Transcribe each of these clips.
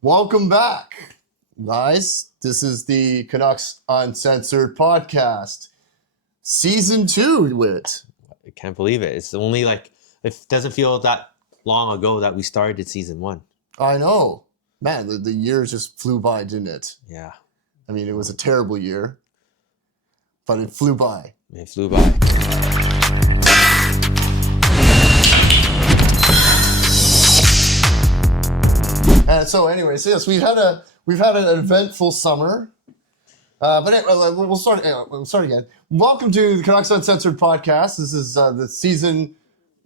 Welcome back, guys. This is the Canucks Uncensored Podcast, Season 2, Whit. I can't believe it. It's only it doesn't feel that long ago that we started Season 1. I know. Man, the year just flew by, didn't it? Yeah. I mean, it was a terrible year, but it flew by. It flew by. And so, anyways, yes, we've had an eventful summer. But anyway, we'll start again. Welcome to the Canucks Uncensored Podcast. This is the season,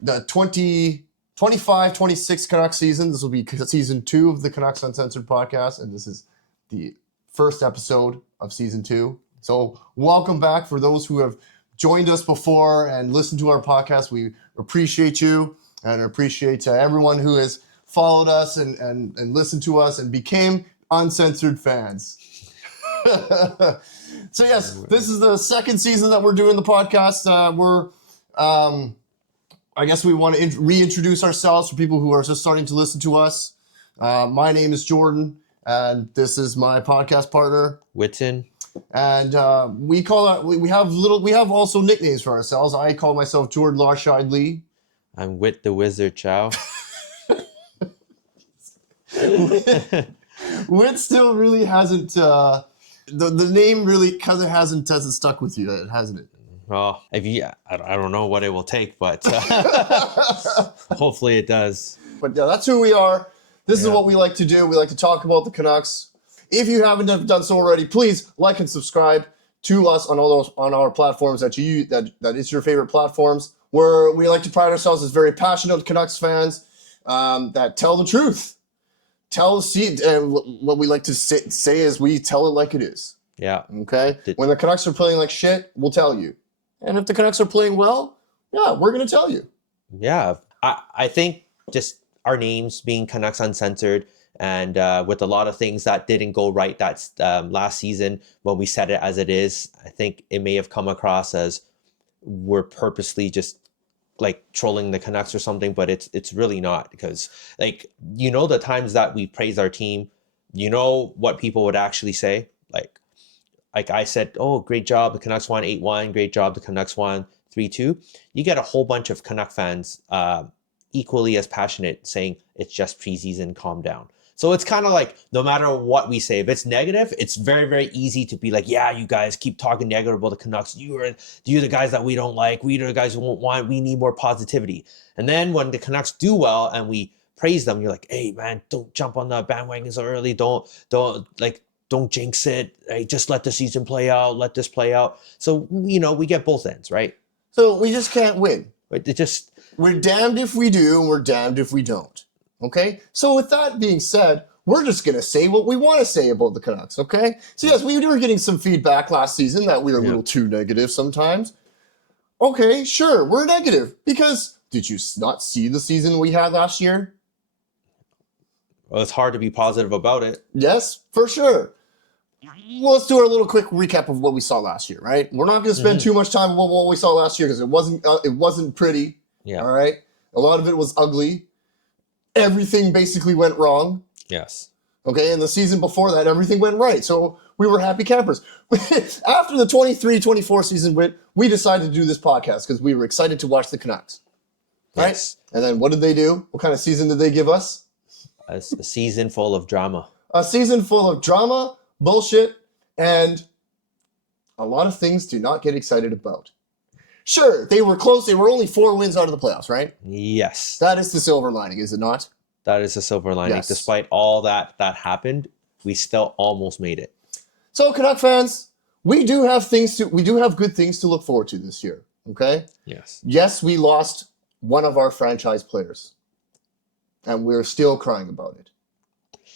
the 2025-26 Canucks season. This will be season 2 of the Canucks Uncensored Podcast, and this is the first episode of season 2. So, welcome back for those who have joined us before and listened to our podcast. We appreciate you and appreciate everyone who has followed us and listened to us and became uncensored fans. So yes, this is the second season that we're doing the podcast. I guess we want to reintroduce ourselves for people who are just starting to listen to us. My name is Jordan, and this is my podcast partner, Witton. And we have also nicknames for ourselves. I call myself Jordan Sheytl. I'm Wit the Wizard Chow. Wit still really hasn't the name really hasn't stuck with you, hasn't it? Well, I don't know what it will take, but hopefully it does. But yeah, that's who we are. This is what we like to do. We like to talk about the Canucks. If you haven't done so already, please like and subscribe to us on our platforms that is your favorite platforms. Where we like to pride ourselves as very passionate Canucks fans that tell the truth. And what we like to say is we tell it like it is. Yeah. Okay? When the Canucks are playing like shit, we'll tell you. And if the Canucks are playing well, yeah, we're going to tell you. Yeah. I think just our names being Canucks Uncensored and with a lot of things that didn't go right that last season when we said it as it is, I think it may have come across as we're purposely just trolling the Canucks or something, but it's really not, because the times that we praise our team, what people would actually say. Like I said, oh, great job, the Canucks won 8-1, great job, the Canucks won 3-2. You get a whole bunch of Canuck fans equally as passionate saying it's just preseason, calm down. So it's kind of no matter what we say, if it's negative, it's very, very easy to be like, yeah, you guys keep talking negative about the Canucks. You're the guys that we don't like. We're the guys who won't want. We need more positivity. And then when the Canucks do well and we praise them, you're like, hey, man, don't jump on the bandwagon so early. Don't jinx it. Hey, just let the season play out. Let this play out. So, we get both ends, right? So we just can't win. We're damned if we do and we're damned if we don't. Okay, so with that being said, we're just going to say what we want to say about the Canucks, okay? So yes, we were getting some feedback last season that we were a little too negative sometimes. Okay, sure, we're negative because did you not see the season we had last year? Well, it's hard to be positive about it. Yes, for sure. Well, let's do our little quick recap of what we saw last year, right? We're not going to spend too much time on what we saw last year because it wasn't pretty, all right? A lot of it was ugly. Everything basically went wrong. Yes. Okay, and the season before that, everything went right. So we were happy campers. After the 23-24 season, we decided to do this podcast because we were excited to watch the Canucks. Right? Yes. And then what did they do? What kind of season did they give us? A season full of drama. A season full of drama, bullshit, and a lot of things to not get excited about. Sure, they were close. They were only 4 wins out of the playoffs, right? Yes. That is the silver lining, is it not? That is the silver lining. Yes. Despite all that happened, we still almost made it. So, Canuck fans, we do have good things to look forward to this year, okay? Yes. Yes, we lost one of our franchise players, and we're still crying about it.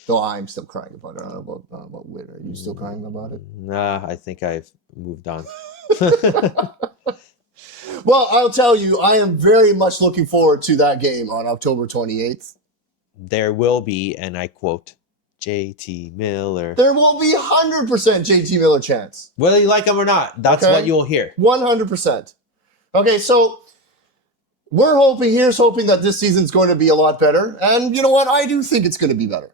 Though I'm still crying about it. I don't know about Whit. Are you still crying about it? Nah, I think I've moved on. Well, I'll tell you, I am very much looking forward to that game on October 28th. There will be, and I quote, JT Miller. There will be 100% JT Miller chance. Whether you like him or not, that's what you'll hear. 100%. Okay, so here's hoping that this season's going to be a lot better. And you know what? I do think it's going to be better.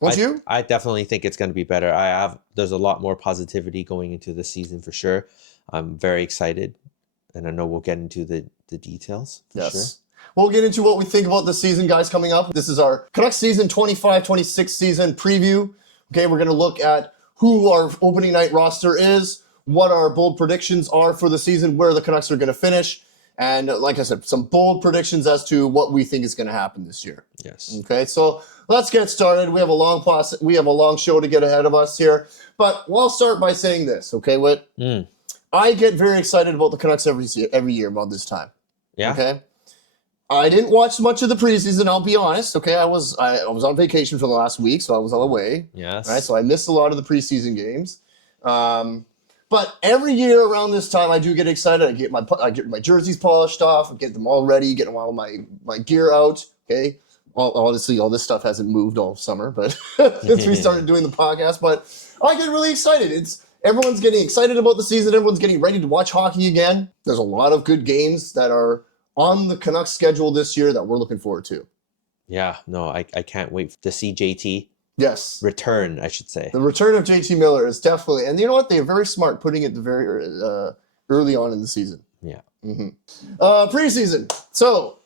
Won't you? I definitely think it's going to be better. There's a lot more positivity going into the season for sure. I'm very excited, and I know we'll get into the details for sure. We'll get into what we think about the season, guys, coming up. This is our Canucks season 25-26 season preview. Okay, we're going to look at who our opening night roster is, what our bold predictions are for the season, where the Canucks are going to finish, and like I said, some bold predictions as to what we think is going to happen this year. Yes. Okay, so let's get started. We have a long show to get ahead of us here, but we'll start by saying this. Okay, Whit? I get very excited about the Canucks every year about this time. Yeah. Okay. I didn't watch much of the preseason. I'll be honest. Okay, I was on vacation for the last week, so I was away. Yes. Right, so I missed a lot of the preseason games. But every year around this time, I do get excited. I get my jerseys polished off. I get them all ready. Get all my gear out. Okay. Well, honestly, all this stuff hasn't moved all summer, but since we started doing the podcast. But I get really excited. Everyone's getting excited about the season. Everyone's getting ready to watch hockey again. There's a lot of good games that are on the Canucks schedule this year that we're looking forward to. Yeah, no, I can't wait to see JT. Yes. Return, I should say. The return of JT Miller is definitely, and you know what? They're very smart putting it very early on in the season. Yeah. Preseason. So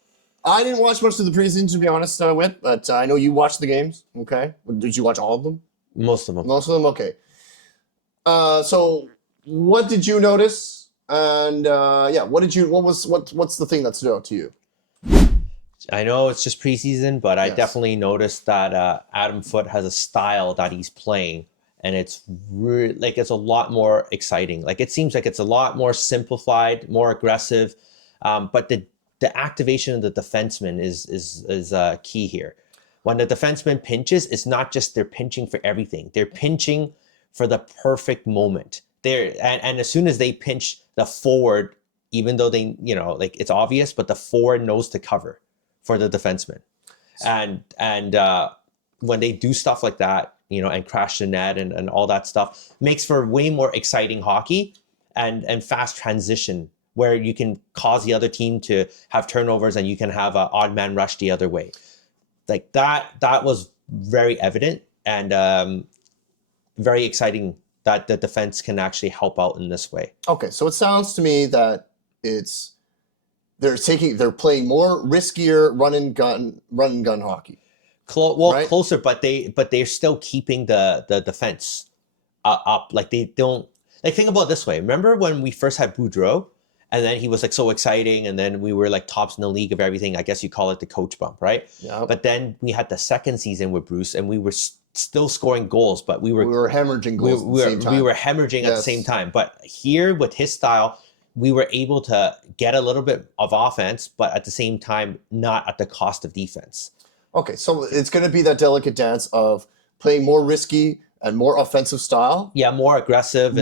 I didn't watch much of the preseason, to be honest, Whit, but I know you watched the games. Okay. Did you watch all of them? Most of them. Most of them? Okay. So what did you notice? And what's the thing that stood out to you? I know it's just preseason, but I definitely noticed that Adam Foote has a style that he's playing, and it's it's a lot more exciting. Like it seems like it's a lot more simplified, more aggressive. But the activation of the defenseman is key here. When the defenseman pinches, it's not just they're pinching for everything; they're pinching for the perfect moment. And as soon as they pinch the forward, even though they, it's obvious, but the forward knows to cover for the defenseman. And when they do stuff like that, and crash the net and all that stuff, makes for way more exciting hockey and fast transition where you can cause the other team to have turnovers and you can have an odd man rush the other way. Like that was very evident and very exciting that the defense can actually help out in this way. Okay, so it sounds to me that they're playing more riskier run and gun hockey. Right? Closer, but they're still keeping the defense up. Like they don't think about it this way. Remember when we first had Boudreau, and then he was like so exciting, and then we were like tops in the league of everything. I guess you call it the coach bump, right? Yeah. But then we had the second season with Bruce, and we were still scoring goals, but we were hemorrhaging goals at the same time. We were hemorrhaging at the same time. But here with his style, we were able to get a little bit of offense, but at the same time, not at the cost of defense. Okay, so it's going to be that delicate dance of playing more risky and more offensive style. Yeah, more aggressive.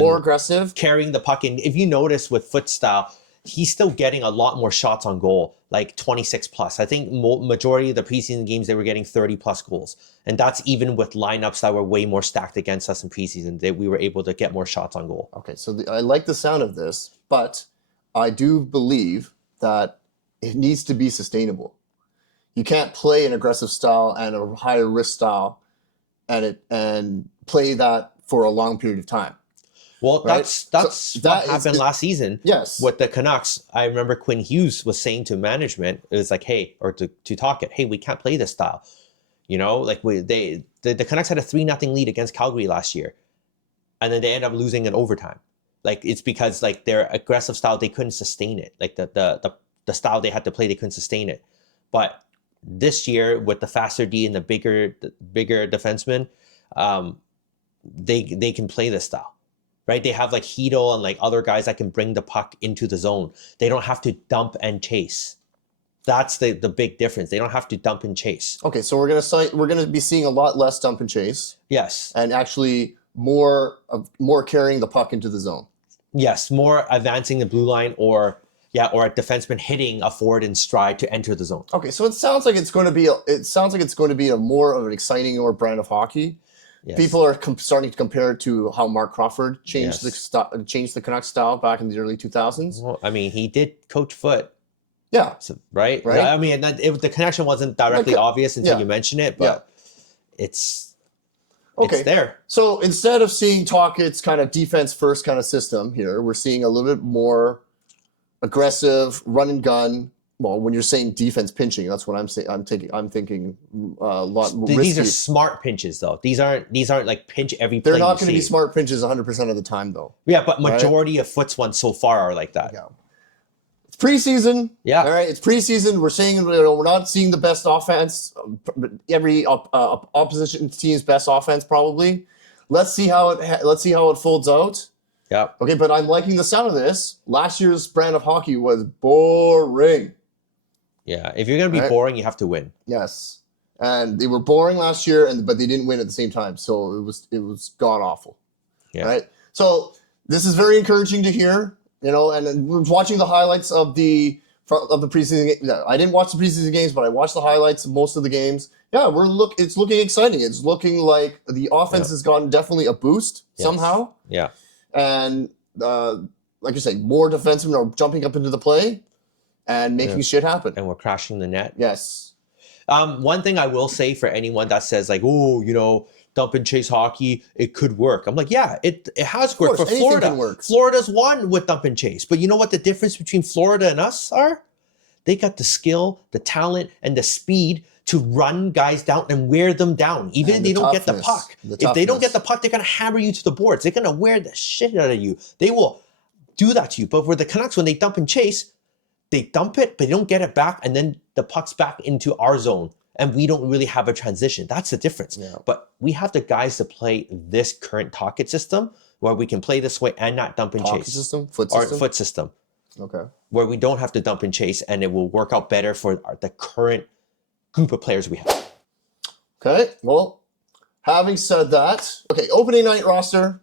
Carrying the puck in. If you notice with Foote style, he's still getting a lot more shots on goal, like 26 plus. I think majority of the preseason games, they were getting 30 plus goals. And that's even with lineups that were way more stacked against us in preseason, that we were able to get more shots on goal. Okay, so I like the sound of this, but I do believe that it needs to be sustainable. You can't play an aggressive style and a higher risk style and play that for a long period of time. Well, right? that's what happened last season. Yes. With the Canucks, I remember Quinn Hughes was saying to management, it was like, hey, or to Tocchet, hey, we can't play this style. The Canucks had a 3-0 lead against Calgary last year, and then they ended up losing in overtime. Like it's because like their aggressive style, they couldn't sustain it. Like the style they had to play, they couldn't sustain it. But this year with the faster D and the bigger defensemen, they can play this style. Right, they have like Cheytl and like other guys that can bring the puck into the zone. They don't have to dump and chase. That's the big difference. They don't have to dump and chase. Okay, so we're gonna be seeing a lot less dump and chase. Yes, and actually more carrying the puck into the zone. Yes, more advancing the blue line or a defenseman hitting a forward in stride to enter the zone. Okay, so it sounds like it's going to be a more of an exciting or brand of hockey. Yes. People are starting to compare it to how Mark Crawford changed the Canucks style back in the early 2000s. Well, I mean, he did coach Foote. Yeah. So, right? I mean, the connection wasn't directly obvious until you mention it, but it's It's there. So instead of seeing Tocchet's kind of defense first kind of system here, we're seeing a little bit more aggressive run and gun. Well, when you're saying defense pinching, that's what I'm saying. I'm thinking a lot more risky. These are smart pinches, though. These aren't like pinch every play. They're not going to be smart pinches 100% of the time, though. Yeah, but majority of Foote's ones so far are like that. Yeah. It's preseason. Yeah. All right. It's preseason. We're saying we're not seeing the best offense. Every opposition team's best offense, probably. Let's see how it folds out. Yeah. Okay, but I'm liking the sound of this. Last year's brand of hockey was boring. Yeah, if you're going to be boring, you have to win. Yes. And they were boring last year, but they didn't win at the same time. So it was god awful. Yeah. Right? So this is very encouraging to hear, and watching the highlights of the preseason game. I didn't watch the preseason games, but I watched the highlights of most of the games. Yeah, it's looking exciting. It's looking like the offense has gotten definitely a boost somehow. Yeah. And like you say, more defensemen are jumping up into the play and making shit happen. And we're crashing the net. Yes. One thing I will say for anyone that says like, oh, dump and chase hockey, it could work. I'm like, yeah, it has worked for Florida. Florida's won with dump and chase. But you know what the difference between Florida and us are? They got the skill, the talent, and the speed to run guys down and wear them down, even if they don't get the puck. If they don't get the puck, they're going to hammer you to the boards. They're going to wear the shit out of you. They will do that to you. But for the Canucks, when they dump and chase, they dump it, but they don't get it back, and then the puck's back into our zone, and we don't really have a transition. That's the difference. Yeah. But we have the guys to play this current Tocchet system, where we can play this way and not dump and chase. Foot system. Okay. Where we don't have to dump and chase, and it will work out better for the current group of players we have. Okay, well, having said that, opening night roster.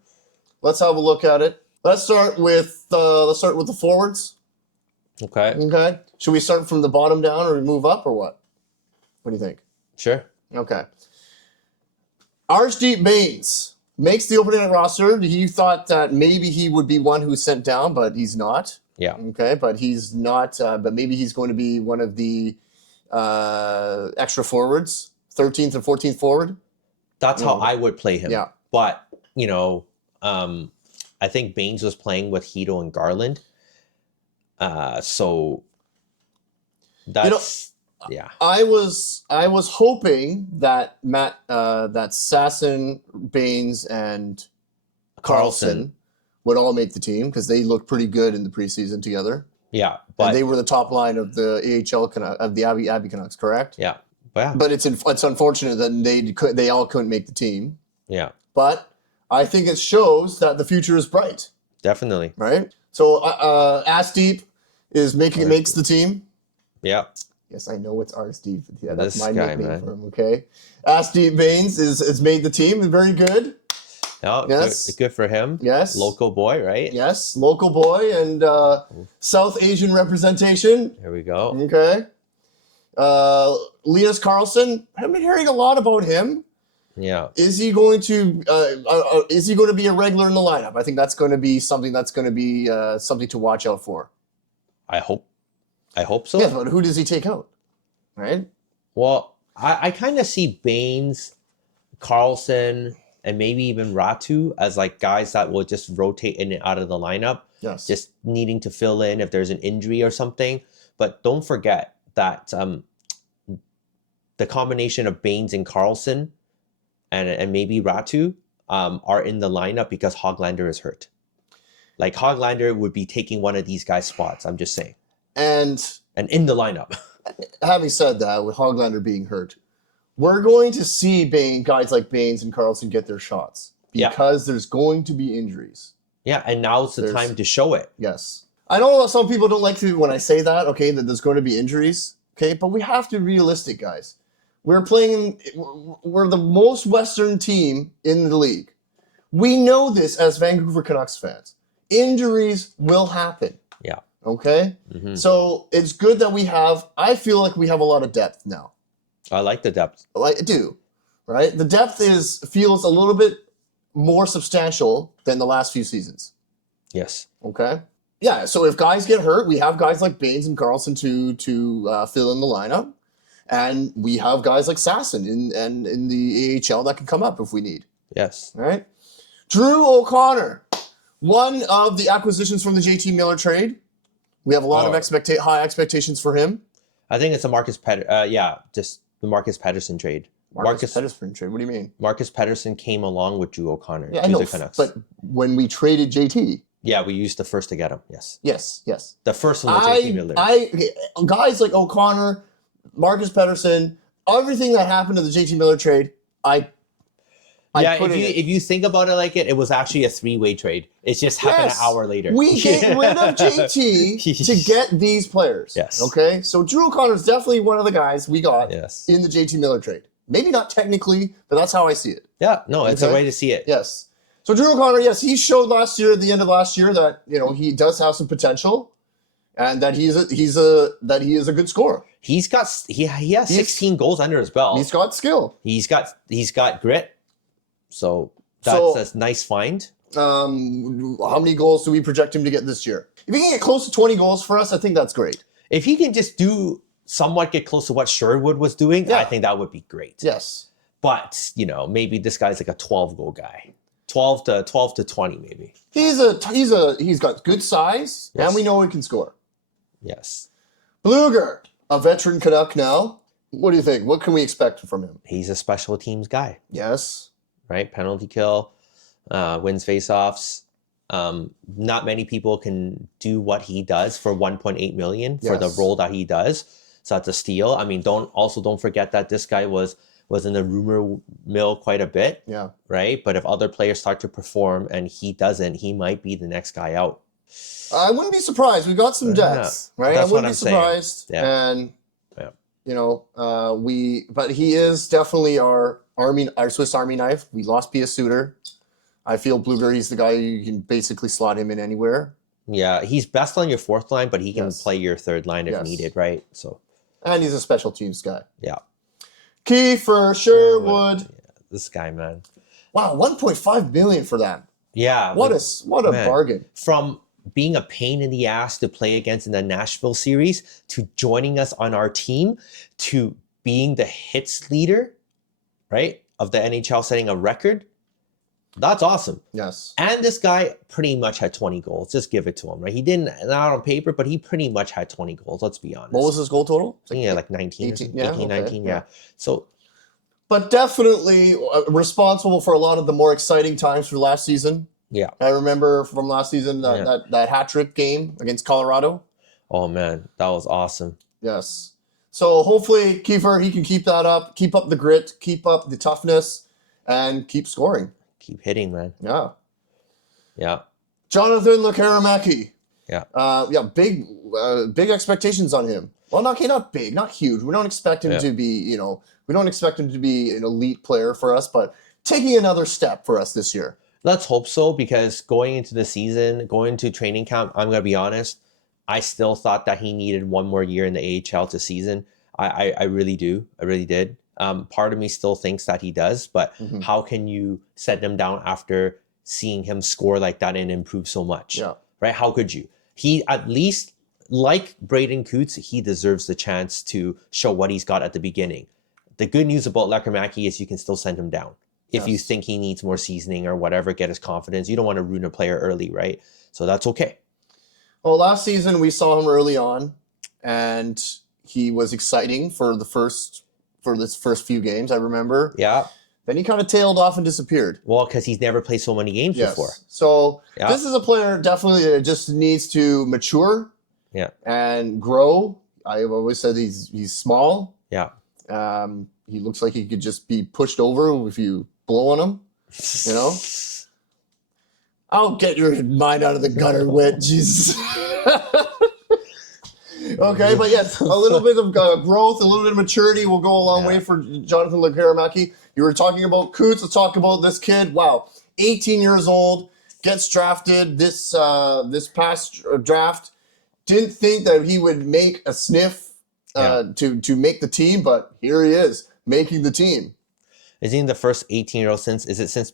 Let's have a look at it. Let's start with the forwards. Okay. Should we start from the bottom down, or move up, or what? What do you think? Sure. Okay. Archdeep Baines makes the opening night roster. He thought that maybe he would be one who's sent down, but he's not. Yeah. Okay, but he's not. But maybe he's going to be one of the extra forwards, 13th and 14th forward. That's how I would play him. Yeah. But, I think Baines was playing with Hito and Garland. So that's, yeah. I was hoping that that Sasson, Baines, and Karlsson would all make the team, because they looked pretty good in the preseason together. Yeah, but and they were the top line of the AHL of the Abbey Canucks, correct? Yeah, but it's unfortunate that they all couldn't make the team. Yeah, but I think it shows that the future is bright. Definitely. Right. So Archdeep makes the team. Yeah. Yes, I know it's Archdeep. Yeah, that's this my guy, nickname man. for him. Okay. Archdeep Baines has made the team, and very good. Oh, yes. Good for him. Yes. Local boy, right? Yes, local boy, and South Asian representation. There we go. Okay. Linus Karlsson, I've been hearing a lot about him. Yeah. Is he going to be a regular in the lineup? I think that's going to be something something to watch out for. I hope so. Yeah, but who does he take out? Right? Well, I kind of see Baines, Karlsson, and maybe even Raty as like guys that will just rotate in and out of the lineup. Yes. Just needing to fill in if there's an injury or something. But don't forget that the combination of Baines and Karlsson and maybe Raty are in the lineup because Hoglander is hurt. Like Hoglander would be taking one of these guys' spots. I'm just saying. And in the lineup. Having said that, with Hoglander being hurt, we're going to see guys like Baines and Karlsson get their shots because there's going to be injuries. Yeah, and now's the time to show it. Yes. I know some people don't like to when I say that, okay, that there's going to be injuries, okay, but we have to be realistic, guys. We're the most Western team in the league. We know this as Vancouver Canucks fans. Injuries will happen. Yeah. Okay? Mm-hmm. So it's good that I feel like we have a lot of depth now. I like the depth. I do, right? The depth feels a little bit more substantial than the last few seasons. Yes. Okay? Yeah, so if guys get hurt, we have guys like Baines and Karlsson to fill in the lineup. And we have guys like Sasson in the AHL that can come up if we need. Yes. All right. Drew O'Connor, one of the acquisitions from the JT Miller trade. We have a lot of high expectations for him. I think it's a just the Marcus Pettersson trade. Marcus Pettersson trade. What do you mean? Marcus Pettersson came along with Drew O'Connor Yeah, to I know, the Canucks. but when we traded JT. Yeah, we used the first to get him. Yes. Yes. The first one was JT Miller. Guys like O'Connor, Marcus Pettersson, everything that happened to the JT Miller trade, if you think about it like it was actually a 3-way trade. It just happened an hour later. We get rid of JT to get these players. Yes. Okay? So Drew O'Connor is definitely one of the guys we got in the JT Miller trade. Maybe not technically, but that's how I see it. Yeah, no, it's a way to see it. Yes. So Drew O'Connor, yes, he showed at the end of last year that he does have some potential, and that he is a good scorer. He has 16 goals under his belt. He's got skill. He's got grit. So that's a nice find. How many goals do we project him to get this year? If he can get close to 20 goals for us, I think that's great. If he can just somewhat get close to what Sherwood was doing, I think that would be great. Yes. But, maybe this guy's like a 12-goal guy. 12 to 20 maybe. He's got good size, and we know he can score. Yes. Blueger, a veteran Canuck now. What do you think? What can we expect from him? He's a special teams guy. Yes. Right? Penalty kill, wins faceoffs. Not many people can do what he does for $1.8 million for the role that he does. So that's a steal. I mean, don't forget that this guy was in the rumor mill quite a bit. Yeah. Right? But if other players start to perform and he doesn't, he might be the next guy out. I wouldn't be surprised. We've got some depth, right? That's I wouldn't what be surprised. Yeah. And but he is definitely our Swiss Army knife. We lost Pia Suter. I feel Blueger, he's the guy you can basically slot him in anywhere. Yeah, he's best on your fourth line, but he can play your third line if needed, right? So, and he's a special teams guy. Yeah. Kiefer Sherwood. Yeah, this guy, man. Wow, $1.5 million for that. Yeah. What a bargain. From being a pain in the ass to play against in the Nashville series, to joining us on our team, to being the hits leader, right, of the NHL, setting a record. That's awesome. Yes. And this guy pretty much had 20 goals. Just give it to him, right? He didn't, not on paper, but he pretty much had 20 goals. Let's be honest. What was his goal total? Like 19, 18, 19, yeah. So, but definitely responsible for a lot of the more exciting times for last season. Yeah. I remember from last season that hat trick game against Colorado. Oh man, that was awesome. Yes. So hopefully Kiefer, he can keep that up, keep up the grit, keep up the toughness, and keep scoring. Keep hitting, man. Yeah. Yeah. Jonathan Lekkerimäki. Yeah. Big expectations on him. Well, not big, not huge. We don't expect him to be, we don't expect him to be an elite player for us, but taking another step for us this year. Let's hope so, because going into the season, going into training camp, I'm going to be honest, I still thought that he needed one more year in the AHL to season. I really do. I really did. Part of me still thinks that he does, but how can you set him down after seeing him score like that and improve so much? Yeah. Right? How could you? He, at least, like Breaden Cootes, he deserves the chance to show what he's got at the beginning. The good news about Lekkerimäki is you can still send him down. If you think he needs more seasoning or whatever, get his confidence. You don't want to ruin a player early, right? So that's okay. Well, last season we saw him early on, and he was exciting for this first few games, I remember. Yeah. Then he kind of tailed off and disappeared. Well, because he's never played so many games before. So this is a player definitely that just needs to mature and grow. I've always said he's small. Yeah. He looks like he could just be pushed over if you blow on him, I'll get your mind out of the gutter, Wit. Jesus. Okay, but yes, a little bit of growth, a little bit of maturity will go a long way for Jonathan Lekkerimäki. You were talking about Cootes. Let's talk about this kid. Wow, 18 years old, gets drafted this past draft. Didn't think that he would make a sniff to make the team, but here he is making the team. Is he the first 18-year-old since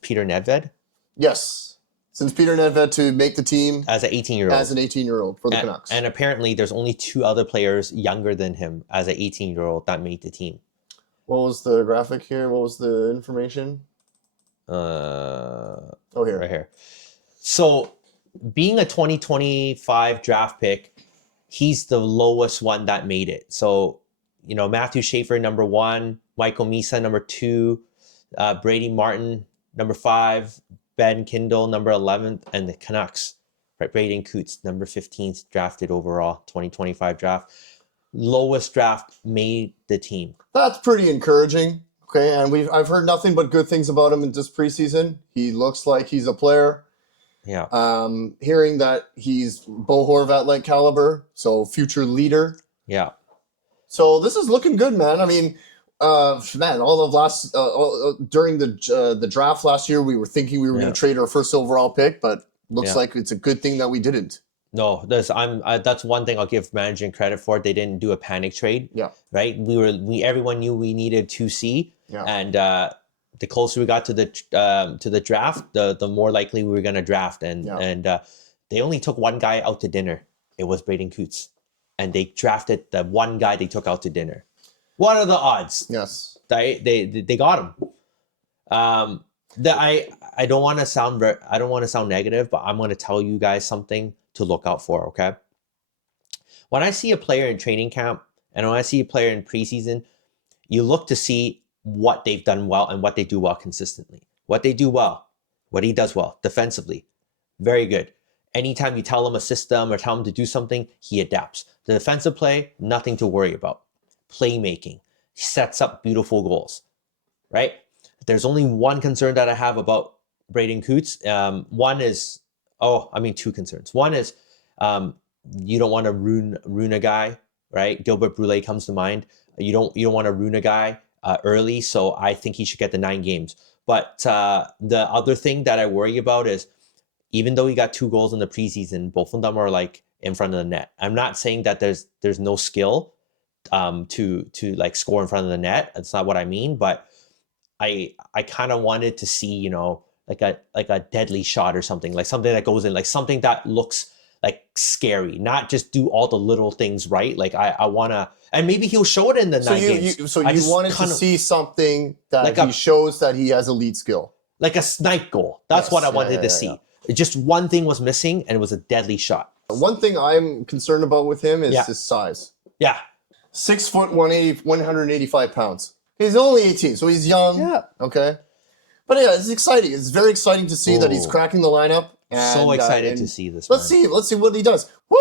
Peter Nedved? Yes. Since Peter Nedved to make the team as an 18-year-old. As an 18-year-old for the Canucks. And apparently there's only 2 other players younger than him as an 18-year-old that made the team. What was the graphic here? What was the information? Here. Right here. So being a 2025 draft pick, he's the lowest one that made it. So, Matthew Schaefer, number 1, Michael Misa, number 2, Brady Martin, number 5, Ben Kindle, number 11, and the Canucks, right? Breaden Cootes, number 15th drafted overall, 2025 draft. Lowest draft made the team. That's pretty encouraging. Okay, and I've heard nothing but good things about him in this preseason. He looks like he's a player. Yeah. Hearing that he's Bo Horvat-like caliber, so future leader. Yeah. So this is looking good, man. I mean, all of last during the draft last year, we were thinking we were going to trade our first overall pick, but looks like it's a good thing that we didn't. No, that's one thing I'll give management credit for. They didn't do a panic trade. Yeah. Right. Everyone knew we needed 2C. Yeah. And the closer we got to the draft, the more likely we were going to draft. And they only took one guy out to dinner. It was Breaden Cootes, and they drafted the one guy they took out to dinner. What are the odds? Yes. They got him. I don't want to sound negative, but I'm going to tell you guys something to look out for. Okay. When I see a player in training camp and when I see a player in preseason, you look to see what they've done well and what they do well consistently. What they do well, what he does well defensively, very good. Anytime you tell him a system or tell him to do something, he adapts. The defensive play, nothing to worry about. Playmaking, he sets up beautiful goals, right? There's only one concern that I have about Breaden Cootes. Two concerns. One is you don't want to ruin a guy, right? Gilbert Brule comes to mind. You don't want to ruin a guy early, so I think he should get the 9 games. But the other thing that I worry about is, even though he got 2 goals in the preseason, both of them are like in front of the net. I'm not saying that there's no skill to like score in front of the net. That's not what I mean. But I kind of wanted to see, like a deadly shot or something, like something that goes in, like something that looks like scary, not just do all the little things right. Like I want to, and maybe he'll show it in the 9 games. You wanted to see something that like shows that he has elite skill. Like a snipe goal. That's what I wanted to see. Yeah. Just one thing was missing, and it was a deadly shot. One thing I'm concerned about with him is his size. Yeah. 6 foot, 185 pounds. He's only 18, so he's young. Yeah. Okay. But yeah, it's exciting. It's very exciting to see that he's cracking the lineup. And, so excited to see this. Let's see what he does. Woo!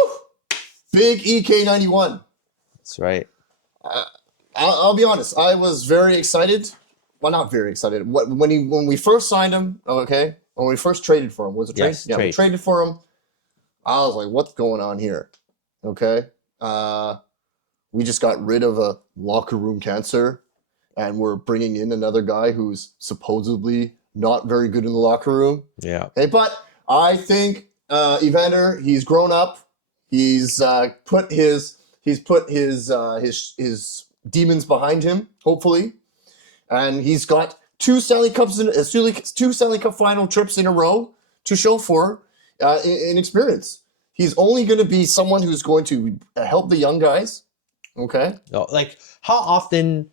Big EK91. That's right. I'll be honest. I was very excited. Well, not very excited. When we first signed him, okay, when we first traded for him, was it trade? Yes, yeah, trade. We traded for him. I was like, what's going on here? Okay. We just got rid of a locker room cancer, and we're bringing in another guy who's supposedly not very good in the locker room. Yeah. Okay, but I think Evander, he's grown up. He's put his demons behind him, hopefully, and he's got 2 Stanley Cup final trips in a row to show for in experience. He's only going to be someone who's going to help the young guys. Okay. No, like, how often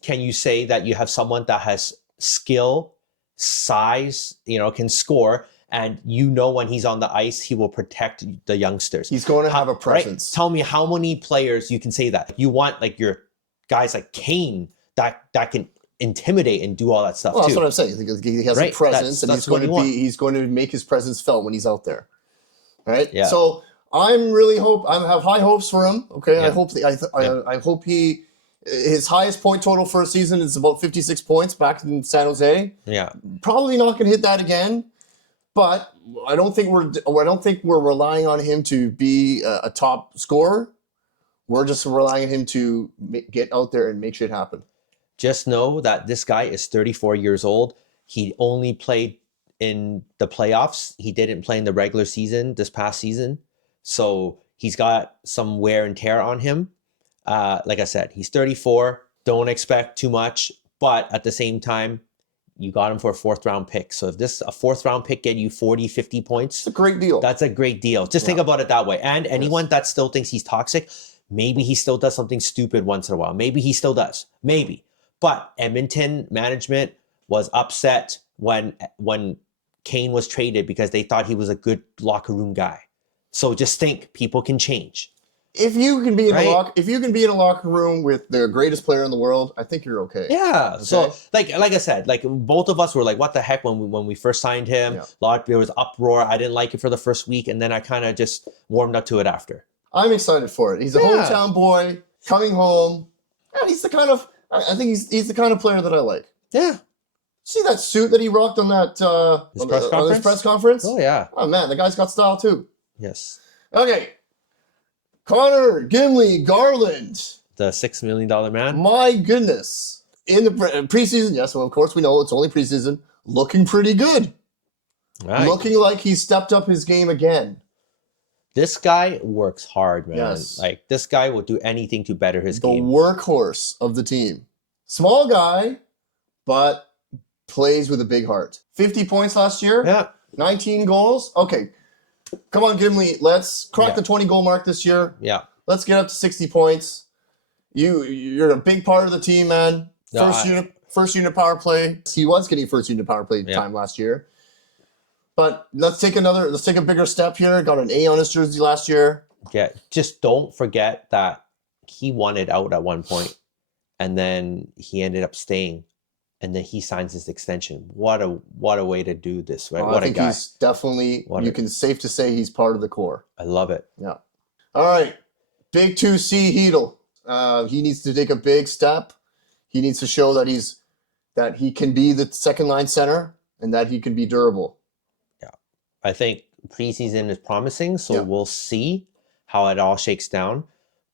can you say that you have someone that has skill, size, can score, and when he's on the ice, he will protect the youngsters. He's going to have a presence. Right? Tell me how many players you can say that. You want like your guys like Kane that can intimidate and do all that stuff. Well, that's what I'm saying. He has a presence, and he's going to make his presence felt when he's out there. Right? Yeah. So I have high hopes for him. Okay. Yeah. I hope his highest point total for a season is about 56 points back in San Jose. Yeah. Probably not going to hit that again. But I don't think we're relying on him to be a top scorer. We're just relying on him to get out there and make shit happen. Just know that this guy is 34 years old. He only played in the playoffs. He didn't play in the regular season this past season. So he's got some wear and tear on him. Like I said, he's 34. Don't expect too much. But at the same time, you got him for a 4th round pick. So if a 4th round pick get you 40, 50 points, it's a great deal. That's a great deal. Just think about it that way. And anyone that still thinks he's toxic, maybe he still does something stupid once in a while. Maybe he still does. Maybe. But Edmonton management was upset when Kane was traded because they thought he was a good locker room guy. So just think, people can change. If you can be in Right? if you can be in a locker room with the greatest player in the world, I think you're okay. Yeah. Okay. So like I said, like both of us were like, what the heck when we first signed him? Yeah. There was uproar. I didn't like it for the first week, and then I kind of just warmed up to it after. I'm excited for it. He's a hometown boy coming home, and he's the kind of I think he's the kind of player that I like. Yeah. See that suit that he rocked on that on his press conference? Oh yeah. Oh man, the guy's got style too. Yes. Okay. Connor, Gimli, Garland. The $6 million man. My goodness. In the preseason, yes, well, of course we know it's only preseason. Looking pretty good. Right. Looking like he stepped up his game again. This guy works hard, man. Yes. Like this guy will do anything to better his game. The workhorse of the team. Small guy, but plays with a big heart. 50 points last year. Yeah. 19 goals. Okay. Come on, Gimli. Let's crack the 20 goal mark this year. Yeah. Let's get up to 60 points. You're a big part of the team, man. No, First unit power play. He was getting first unit power play time last year. But let's take a bigger step here. Got an A on his jersey last year. Yeah. Just don't forget that he wanted out at one point, and then he ended up staying. And then he signs his extension. What a way to do this, right? What I think a guy. he's definitely, safe to say he's part of the core. I love it. Yeah. All right. Big 2C Cheytl. He needs to take a big step. He needs to show that he can be the second line center and that he can be durable. Yeah. I think preseason is promising, so we'll see how it all shakes down.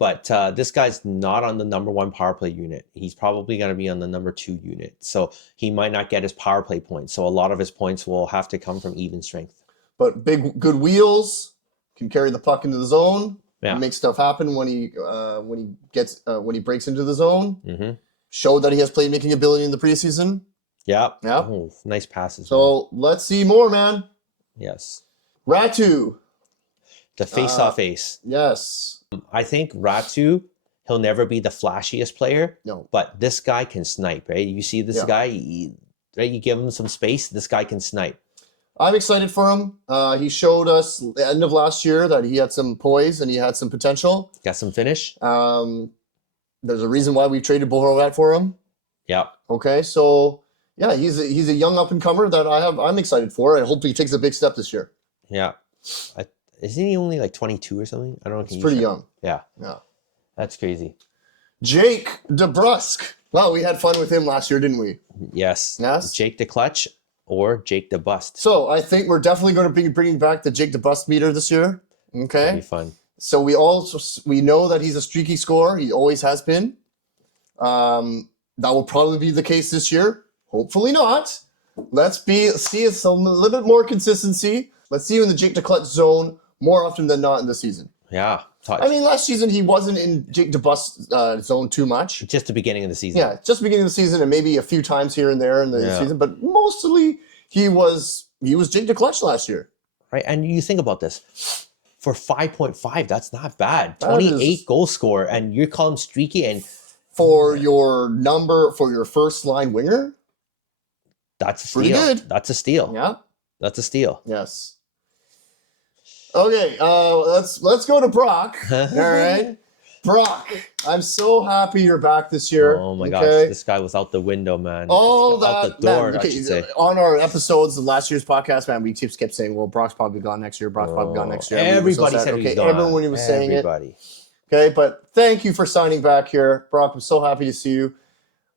But this guy's not on the number 1 power play unit. He's probably going to be on the number 2 unit. So he might not get his power play points. So a lot of his points will have to come from even strength. But good wheels, can carry the puck into the zone, make stuff happen when he breaks into the zone. Mm-hmm. Showed that he has playmaking ability in the preseason. Yeah. Yeah. Oh, nice passes. So let's see more, man. Yes. Ratu. The face-off ace. Yes. I think Ratu, he'll never be the flashiest player. No. But this guy can snipe, right? You see this guy, right? You give him some space, this guy can snipe. I'm excited for him. He showed us at the end of last year that he had some poise and he had some potential. Got some finish. There's a reason why we traded Boeser for him. Yeah. Okay, so yeah, he's a young up-and-comer that I'm excited for. I hope he takes a big step this year. Yeah. Isn't he only like 22 or something? I don't know. He's pretty young. Yeah. Yeah. That's crazy. Jake DeBrusk. Well, we had fun with him last year, didn't we? Yes. Yes. Jake the Clutch or Jake the Bust. So I think we're definitely going to be bringing back the Jake DeBrusk meter this year. Okay. That'd be fun. So we know that he's a streaky scorer. He always has been. That will probably be the case this year. Hopefully not. Let's see a little bit more consistency. Let's see you in the Jake DeClutch zone more often than not in the season. Yeah. I mean, last season he wasn't in Jake DeBrusk zone too much. Just the beginning of the season. Yeah, just the beginning of the season and maybe a few times here and there in the season. But mostly he was Jake DeClutch last year. Right, and you think about this. For 5.5, that's not bad. 28 goal scorer, and you call him streaky. And for your first line winger, that's a steal. Pretty good. That's a steal. Yeah, that's a steal. Yes. Okay, let's go to Brock. All right, Brock. I'm so happy you're back this year. Oh my gosh, this guy was out the window, man. Out the door, I should say. On our episodes of last year's podcast, man, we just kept saying, "Well, Brock's probably gone next year. Brock's probably gone next year." Everybody said he's gone. Everyone was saying it. Okay, but thank you for signing back here, Brock. I'm so happy to see you.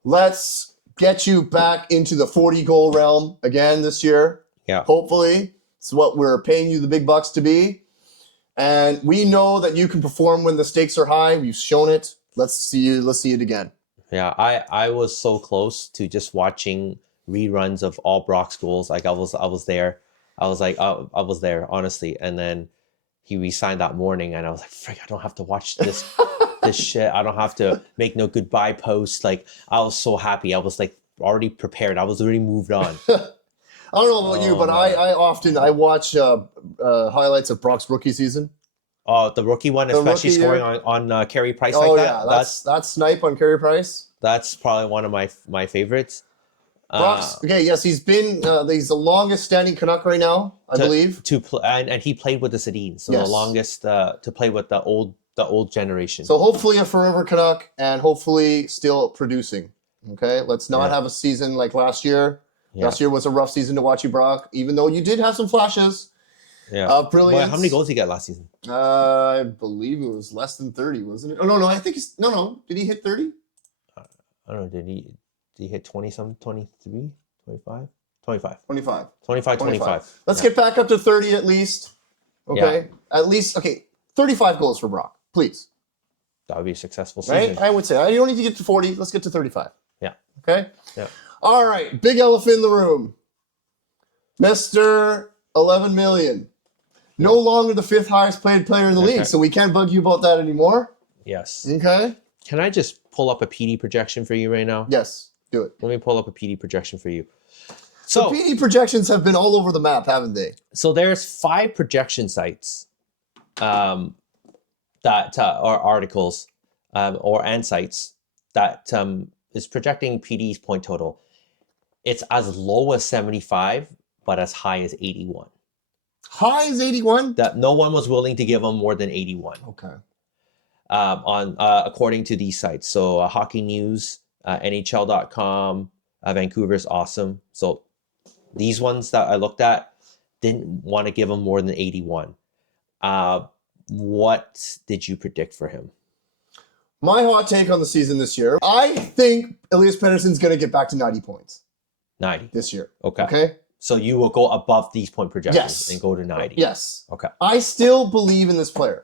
Let's get you back into the 40-goal realm again this year. Yeah. Hopefully. It's what we're paying you the big bucks to be. And we know that you can perform when the stakes are high. We've shown it. Let's see it again. Yeah, I was so close to just watching reruns of all Brock's goals. Like I was there. I was there, honestly. And then he re-signed that morning and I was like, frick, I don't have to watch this this shit. I don't have to make no goodbye post. Like I was so happy. I was like already prepared. I was already moved on. I don't know about you, but I watch highlights of Brock's rookie season. Oh, the rookie one, especially scoring on Carey Price like that. Oh yeah, that's snipe on Carey Price. That's probably one of my favorites. Okay, yes, he's the longest standing Canuck right now, I believe. And he played with the Sedins, so Yes. the longest to play with the old generation. So hopefully a forever Canuck, and hopefully still producing. Okay, let's not have a season like last year. Yeah. Last year was a rough season to watch you, Brock, even though you did have some flashes of brilliance. Well, how many goals did he get last season? I believe it was less than 30, wasn't it? Oh, no, I think no. Did he hit 30? I don't know. Did he hit 20-some, 23, 25? 25. 25. 25. Let's get back up to 30 at least. Okay? At least, 35 goals for Brock, please. That would be a successful season. Right? I would say. You don't need to get to 40. Let's get to 35. Yeah. Okay? Yeah. All right. Big elephant in the room. Mr. 11 million. No longer the 5th highest paid player in the league, so we can't bug you about that anymore. Yes. Okay? Can I just pull up a PD projection for you right now? Yes. Do it. Let me pull up a PD projection for you. So PD projections have been all over the map, haven't they? So there's 5 projection sites that are articles and sites that is projecting PD's point total. It's as low as 75, but as high as 81. High as 81? That no one was willing to give him more than 81. Okay. According to these sites. So Hockey News, NHL.com, Vancouver's Awesome. So these ones that I looked at didn't want to give him more than 81. What did you predict for him? My hot take on the season this year, I think Elias Pettersson's going to get back to 90 points. 90. This year. Okay. So you will go above these point projections Yes. and go to 90. Yes. Okay. I still believe in this player.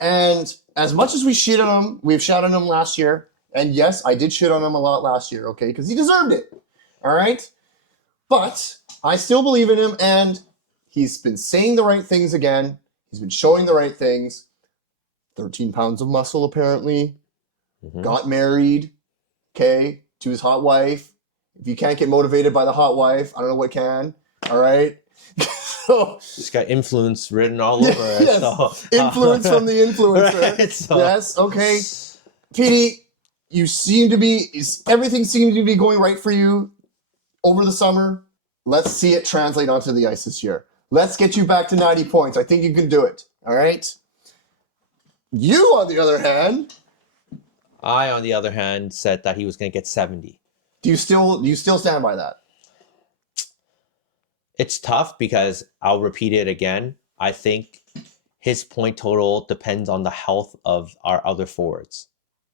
And as much as we shit on him, we've shot on him last year. And yes, I did shit on him a lot last year, okay? Because he deserved it. All right? But I still believe in him, and he's been saying the right things again. He's been showing the right things. 13 pounds of muscle, apparently. Mhm. Got married, okay, to his hot wife. If you can't get motivated by the hot wife, I don't know what can. All right? So, It's got influence written all over it. yes. So, Influence from the influencer. Right, so- Yes, okay. PD, everything seemed to be going right for you over the summer. Let's see it translate onto the ice this year. Let's get you back to 90 points. I think you can do it. All right? You, on the other hand, I, on the other hand, said that he was going to get 70. do you still stand by that? It's tough because I'll repeat it again. I think his point total depends on the health of our other forwards.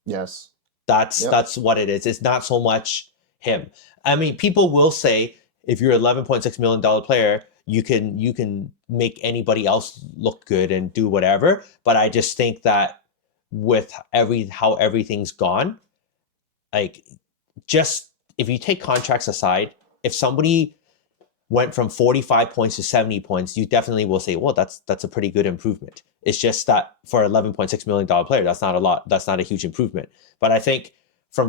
Yes. That's what it is. It's not so much him. I mean, people will say if you're an $11.6 million player, you can make anybody else look good and do whatever. But I just think that with how everything's gone, like, just if you take contracts aside, if somebody went from 45 points to 70 points, you definitely will say, well, that's a pretty good improvement. It's just that for an $11.6 million player, that's not a lot. That's not a huge improvement. But I think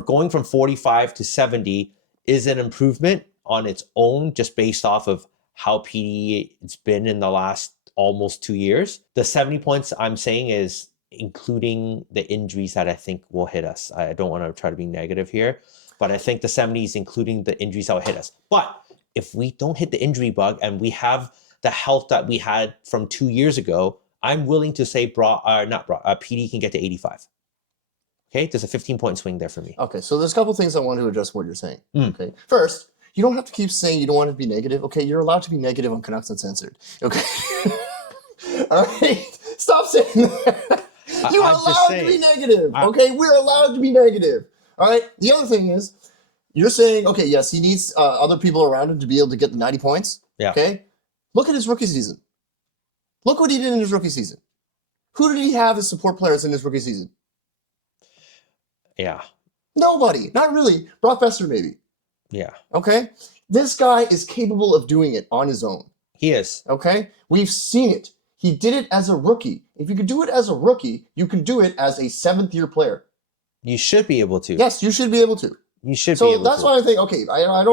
going from 45 to 70 is an improvement on its own, just based off of how PD it's been in the last almost 2 years. The 70 points I'm saying is including the injuries that I think will hit us. I don't want to try to be negative here, but I think the 70 is including the injuries that will hit us. But if we don't hit the injury bug and we have the health that we had from 2 years ago, I'm willing to say PD can get to 85. Okay, there's a 15-point swing there for me. Okay, so there's a couple things I want to address what you're saying. Mm. Okay, first, you don't have to keep saying you don't want to be negative. Okay, you're allowed to be negative on Canucks Uncensored. Okay, all right, stop saying that. You are allowed to be negative. Okay, we're allowed to be negative. All right. The other thing is, you're saying, okay, yes, he needs other people around him to be able to get the 90 points. Yeah. Okay. Look at his rookie season. Look what he did in his rookie season. Who did he have as support players in his rookie season? Yeah. Nobody. Not really. Brock Boeser, maybe. Yeah. Okay. This guy is capable of doing it on his own. He is. Okay. We've seen it. He did it as a rookie. If you can do it as a rookie, you can do it as a 7th-year player. You should be able to. Yes, you should be able to. You should be able to. So that's why I think, okay, I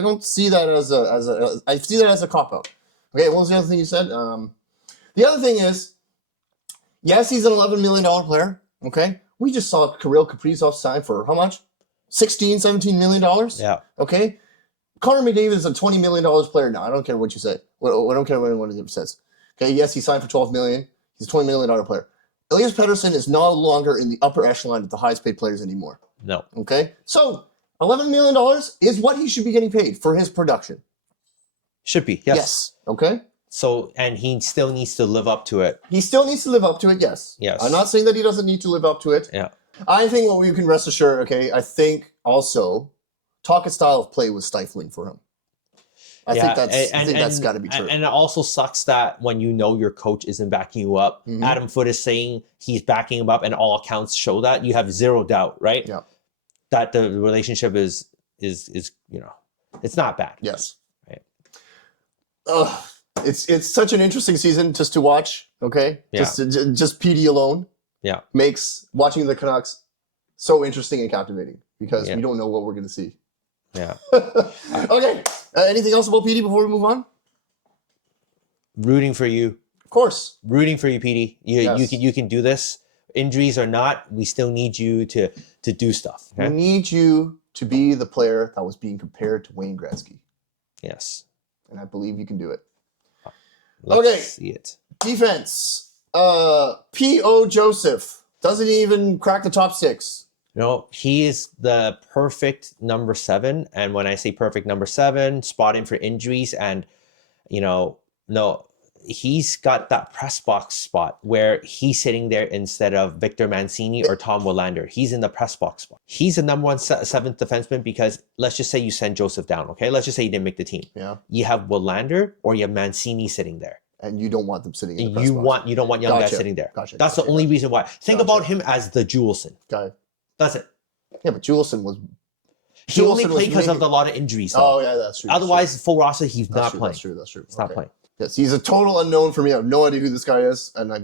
don't see that I see that as a cop-out. Okay, what was the other thing you said? The other thing is, yes, he's an $11 million player, okay? We just saw Kirill Kaprizov sign for how much? $16, $17 million? Yeah. Okay? Connor McDavid is a $20 million player now. I don't care what you say. I don't care what anyone says. Okay, yes, he signed for $12 million. He's a $20 million player. Elias Pettersson is no longer in the upper echelon of the highest paid players anymore. No. Okay, so $11 million is what he should be getting paid for his production. Should be, yes. Yes. Okay. So, and he still needs to live up to it. He still needs to live up to it, yes. Yes. I'm not saying that he doesn't need to live up to it. Yeah. I think what we can rest assured, okay, I think also Tocchet's style of play was stifling for him. I think that's got to be true. And it also sucks that when you know your coach isn't backing you up, Adam Foote is saying he's backing him up and all accounts show that, you have zero doubt, right? Yeah. That the relationship is it's not bad. Yes. Right. It's such an interesting season just to watch, okay? Yeah. Just PD alone makes watching the Canucks so interesting and captivating because we don't know what we're going to see. Yeah. Okay. Anything else about PD before we move on? Rooting for you. Of course. Rooting for you, PD. You can do this. Injuries or not, we still need you to do stuff. Okay? We need you to be the player that was being compared to Wayne Gretzky. Yes. And I believe you can do it. Let's see it. Defense. P.O. Joseph doesn't even crack the top 6. No, he is the perfect number 7. And when I say perfect number 7, spotting for injuries and, he's got that press box spot where he's sitting there instead of Victor Mancini or Tom Willander. He's in the press box spot. He's the number 1 7th defenseman because let's just say you send Joseph down, okay? Let's just say he didn't make the team. Yeah. You have Willander or you have Mancini sitting there. And you don't want them sitting in the press box. You don't want young guys sitting there. That's the only reason why. Think about him as the Juleson. That's it. Yeah, but Juleson was... He only played because of a lot of injuries. Though. Oh, yeah, that's true. Otherwise, full roster, he's not playing. That's true. He's not playing. Yes, he's a total unknown for me. I have no idea who this guy is, and I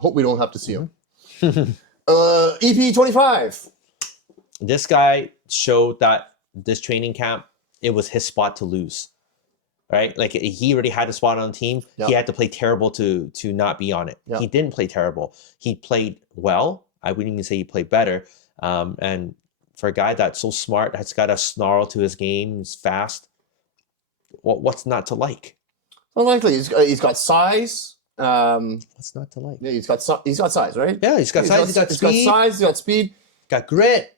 hope we don't have to see him. EP25. This guy showed that this training camp, it was his spot to lose. Right? Like, he already had a spot on the team. Yep. He had to play terrible to not be on it. Yep. He didn't play terrible. He played well. I wouldn't even say he played better. And for a guy that's so smart, that's got a snarl to his game, he's fast, what's not to like? Unlikely. He's got size. What's not to like? Yeah, he's got size, right? Yeah, he's got size. He's got speed. He's got size. He's got speed. Got grit.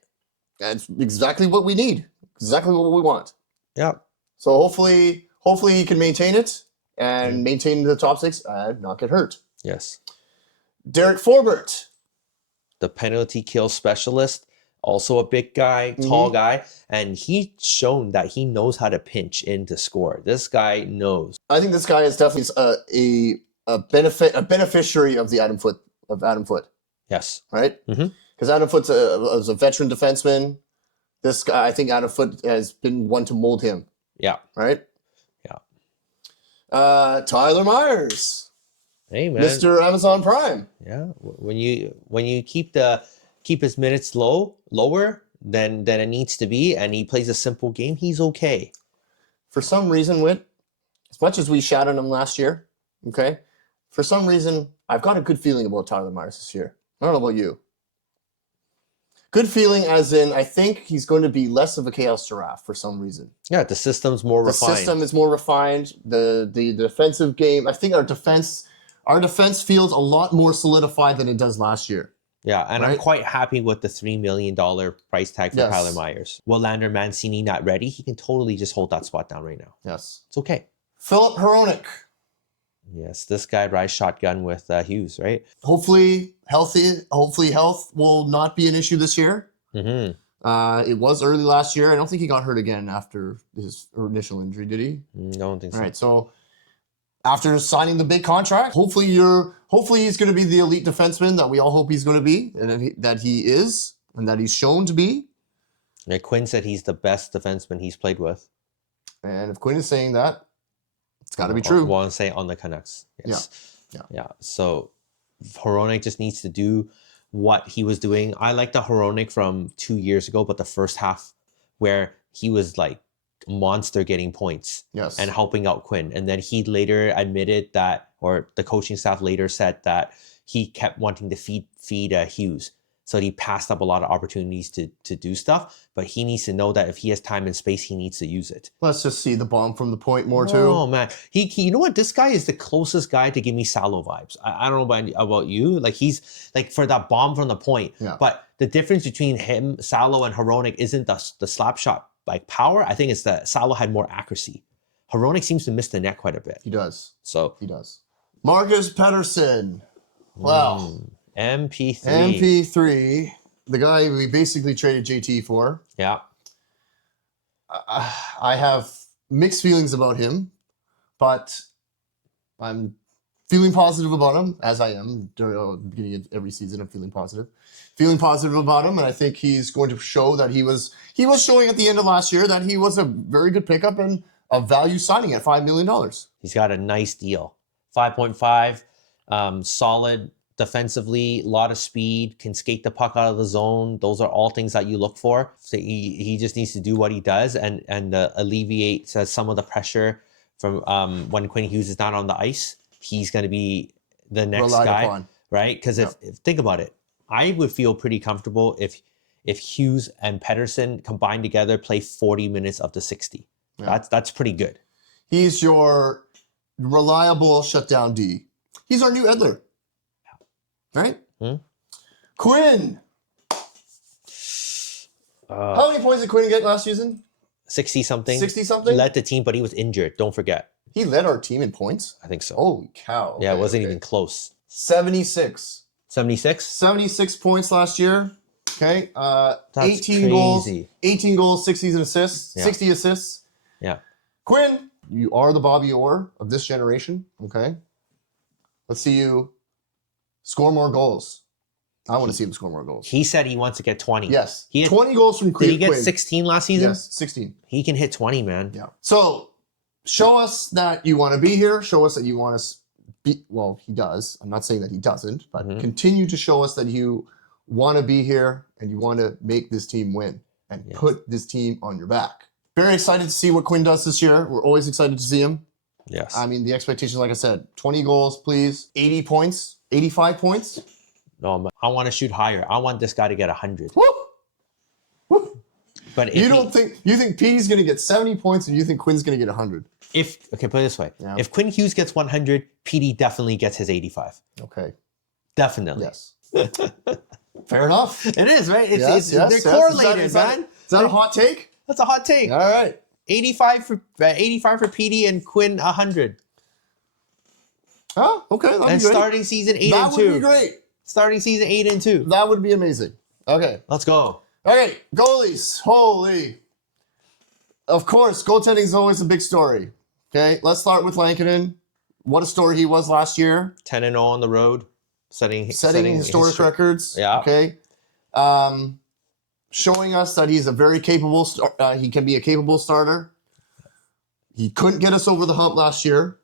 That's exactly what we need. Exactly what we want. Yeah. So hopefully he can maintain it and maintain the top 6 and not get hurt. Yes. Derek Forbort. The penalty kill specialist. Also a big guy, tall guy, and he's shown that he knows how to pinch in to score. This guy knows. I think this guy is definitely a beneficiary of the Adam Foote. Yes. Right? Because Adam Foote's a veteran defenseman. This guy, I think Adam Foote has been one to mold him. Yeah. Right? Yeah. Tyler Myers. Hey man. Mr. Amazon Prime. Yeah. When you keep his minutes lower than it needs to be, and he plays a simple game, he's okay. For some reason, Whit, as much as we shouted him last year, okay, for some reason, I've got a good feeling about Tyler Myers this year. I don't know about you. Good feeling as in, I think he's going to be less of a chaos giraffe for some reason. Yeah, the system's more refined. The system is more refined. The defensive game, I think our defense feels a lot more solidified than it does last year. Yeah, and I'm quite happy with the $3 million price tag for Tyler Myers. Willander, Mancini not ready. He can totally just hold that spot down right now. Yes. It's okay. Philip Hronek. Yes, this guy rides shotgun with Hughes, right? Hopefully health will not be an issue this year. It was early last year. I don't think he got hurt again after his initial injury, did he? I don't think so. All right, so after signing the big contract, hopefully he's going to be the elite defenseman that we all hope he's going to be, and that he is, and that he's shown to be. Yeah, Quinn said he's the best defenseman he's played with. And if Quinn is saying that, it's got to be true. I want to say on the Canucks. Yes. Yeah. So Hronek just needs to do what he was doing. I like the Hronek from 2 years ago, but the first half where he was like a monster getting points and helping out Quinn. And then he later admitted that, or the coaching staff later said that he kept wanting to feed Hughes. So he passed up a lot of opportunities to do stuff, but he needs to know that if he has time and space, he needs to use it. Let's just see the bomb from the point more too. Oh man, he you know what? This guy is the closest guy to give me Salo vibes. I don't know about you. Like he's like for that bomb from the point. Yeah. But the difference between him, Salo, and Hronek isn't the slap shot like power. I think it's that Salo had more accuracy. Hronek seems to miss the net quite a bit. He does. So he does. Marcus Pettersson. Wow. MP3. MP3. The guy we basically traded JT for. Yeah. I have mixed feelings about him, but I'm feeling positive about him, as I am during the beginning of every season. I'm feeling positive about him, and I think he's going to show that he was showing at the end of last year that he was a very good pickup and a value signing at $5 million. He's got a nice deal, 5.5, solid. Defensively, a lot of speed, can skate the puck out of the zone. Those are all things that you look for. So he just needs to do what he does and alleviate some of the pressure from when Quinn Hughes is not on the ice. He's going to be the next guy, right? Because if think about it, I would feel pretty comfortable if Hughes and Pettersson combined together play 40 minutes of the 60. Yeah. That's pretty good. He's your reliable shutdown D. He's our new Edler. Right? Quinn. How many points did Quinn get last season? 60-something. 60-something? Led the team, but he was injured. Don't forget. He led our team in points? I think so. Holy cow. Okay, yeah, it wasn't even close. 76. 76? 76 points last year. Okay. That's 18 crazy. goals. 18 goals, 60 assists. Yeah. 60 assists. Yeah. Quinn, you are the Bobby Orr of this generation. Okay. Let's see you score more goals. I want to see him score more goals. He said he wants to get 20. Yes. He had 20 goals from Quinn. Did he get 16 last season? Yes, 16. He can hit 20, man. Yeah. So show us that you want to be here. Show us that you want to be. Well, he does. I'm not saying that he doesn't, but continue to show us that you want to be here and you want to make this team win and put this team on your back. Very excited to see what Quinn does this year. We're always excited to see him. Yes. I mean, the expectation, like I said, 20 goals, please. 80 points. 85 points. No, man. I want to shoot higher. I want this guy to get 100. Woo! Woo! But you think Petey's going to get 70 points and you think Quinn's going to get 100? Okay, put it this way. Yeah. If Quinn Hughes gets 100, Petey definitely gets his 85. Okay. Definitely. Yes. Fair enough. It is, right? They're correlated, man. Is that a hot take? That's a hot take. All right. 85 for Petey and Quinn 100. Oh, okay. That'd And be great. starting season 8 That and 2. would be great. Starting season 8 and 2. That would be amazing. Okay. Let's go. Okay. Goalies. Holy. Of course, goaltending is always a big story. Okay. Let's start with Langdon. What a story he was last year. 10-0 on the road. Setting historic records. Yeah. Okay. Showing us that he's a very capable. He can be a capable starter. He couldn't get us over the hump last year.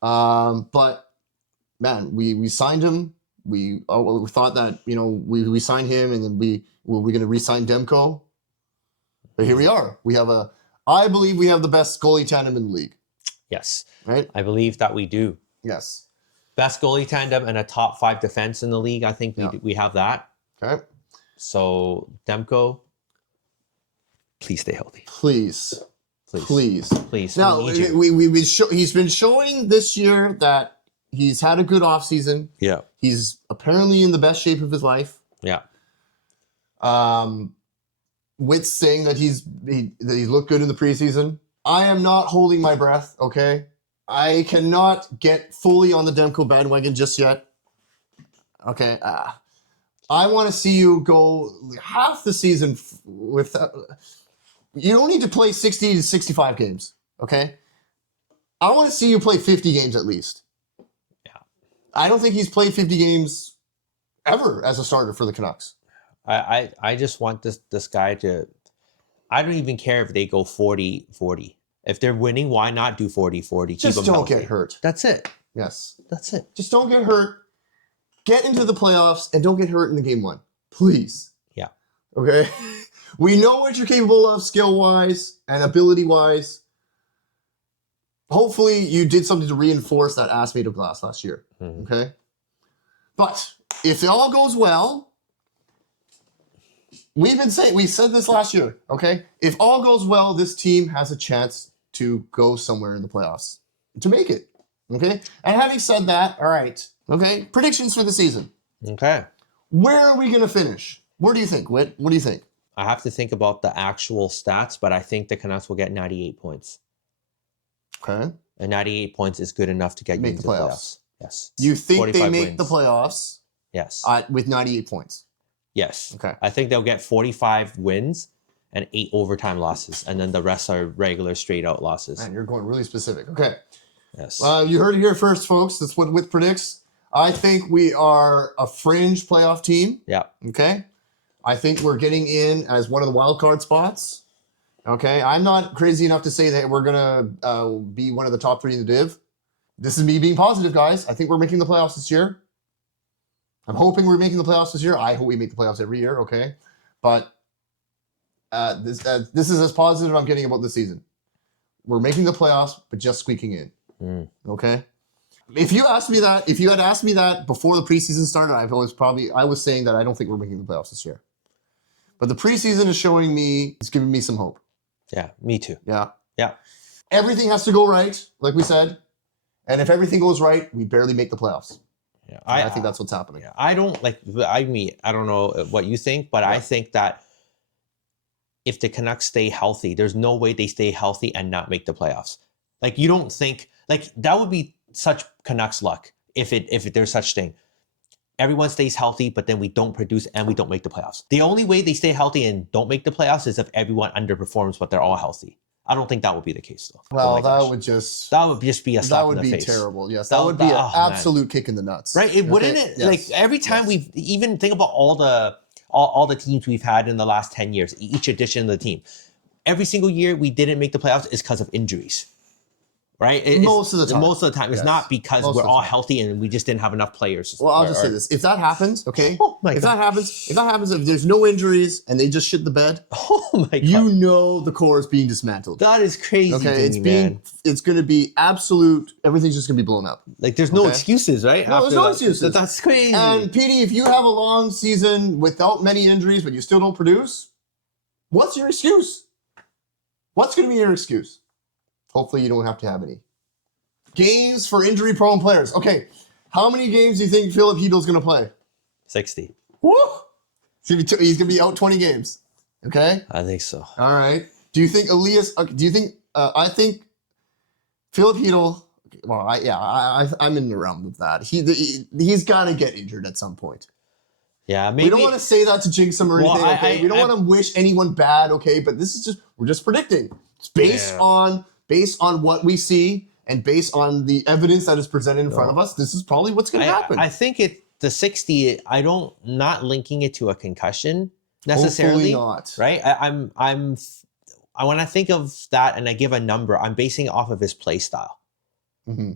But man, we signed him. We thought that we signed him, and then we're going to re-sign Demko. But here we are. I believe we have the best goalie tandem in the league. Yes. Right. I believe that we do. Yes. Best goalie tandem and a top 5 defense in the league. I think we have that. Okay. So Demko, please stay healthy. Please. Now he's been showing this year that he's had a good offseason. Yeah. He's apparently in the best shape of his life. Yeah. Witt's saying that he looked good in the preseason. I am not holding my breath. Okay. I cannot get fully on the Demko bandwagon just yet. Okay. I want to see you go half the season with. You don't need to play 60 to 65 games. Okay. I want to see you play 50 games at least. Yeah. I don't think he's played 50 games ever as a starter for the Canucks. I just want this guy to. I don't even care if they go 40-40. If they're winning, why not do 40-40? Just don't get hurt. That's it. Yes. That's it. Just don't get hurt. Get into the playoffs and don't get hurt in the game 1. Please. Yeah. Okay? We know what you're capable of skill-wise and ability-wise. Hopefully you did something to reinforce that ass made of glass last year. Okay? But if it all goes well, we said this last year, okay? If all goes well, this team has a chance to go somewhere in the playoffs, to make it, okay? And having said that, all right, okay, predictions for the season. Okay. Where are we going to finish? Where do you think, Whit? What do you think? I have to think about the actual stats, but I think the Canucks will get 98 points. Okay. And 98 points is good enough to get you Make into the playoffs. Yes. You think they 45 make wins. the playoffs Yes. with 98 points? Yes. Okay. I think they'll get 45 wins and 8 overtime losses, and then the rest are regular straight out losses. Man, you're going really specific. Okay. Yes. You heard it here first, folks. That's what Whit predicts. I think we are a fringe playoff team. Yeah. Okay. I think we're getting in as one of the wild card spots. Okay. I'm not crazy enough to say that we're going to be one of the top 3 in the div. This is me being positive, guys. I think we're making the playoffs this year. I'm hoping we're making the playoffs this year. I hope we make the playoffs every year. Okay. But this is as positive I'm getting about this season. We're making the playoffs, but just squeaking in. Okay. If you had asked me that before the preseason started, I was saying that I don't think we're making the playoffs this year. But the preseason is it's giving me some hope. Yeah, me too. Yeah. Yeah. Everything has to go right, like we said. And if everything goes right, we barely make the playoffs. Yeah. I think that's what's happening. Yeah, I don't know what you think, but I think that if the Canucks stay healthy, there's no way they stay healthy and not make the playoffs. Like, you don't think, like, that would be such Canucks luck if there's such thing. Everyone stays healthy, but then we don't produce and we don't make the playoffs. The only way they stay healthy and don't make the playoffs is if everyone underperforms, but they're all healthy. I don't think that would be the case, though. Well, that would just be a slap in the face. That would be terrible. Yes, that would be an absolute kick in the nuts. Right? Wouldn't it? Yes. Like, every time we've even think about all the teams we've had in the last 10 years, each edition of the team. Every single year we didn't make the playoffs is because of injuries. Right? Most of the time. Most of the time. It's not because we're all healthy and we just didn't have enough players. Well, I'll just say this. If that happens, okay? Oh my God. If there's no injuries and they just shit the bed, oh my God. You know the core is being dismantled. That is crazy. Okay, to me, man. It's going to be absolute, everything's just going to be blown up. Like, there's no excuses, right? No, there's no excuses. That's crazy. And Petey, if you have a long season without many injuries, but you still don't produce, what's your excuse? What's going to be your excuse? Hopefully you don't have to have any. Games for injury-prone players. Okay, how many games do you think Filip Chytil's going to play? 60. Woo! He's going to be out 20 games. Okay? I think so. All right. Do you think Elias... I think Filip Chytil... Well, I'm in the realm of that. He's got to get injured at some point. Yeah, maybe... We don't want to say that to jinx him or anything, okay? We don't want to wish anyone bad, okay? But this is we're just predicting. It's based on what we see and based on the evidence that is presented in front of us. This is probably what's going to happen. I think the 60, not linking it to a concussion necessarily. Hopefully not. Right? When I think of that and I give a number, I'm basing it off of his play style. Mm-hmm.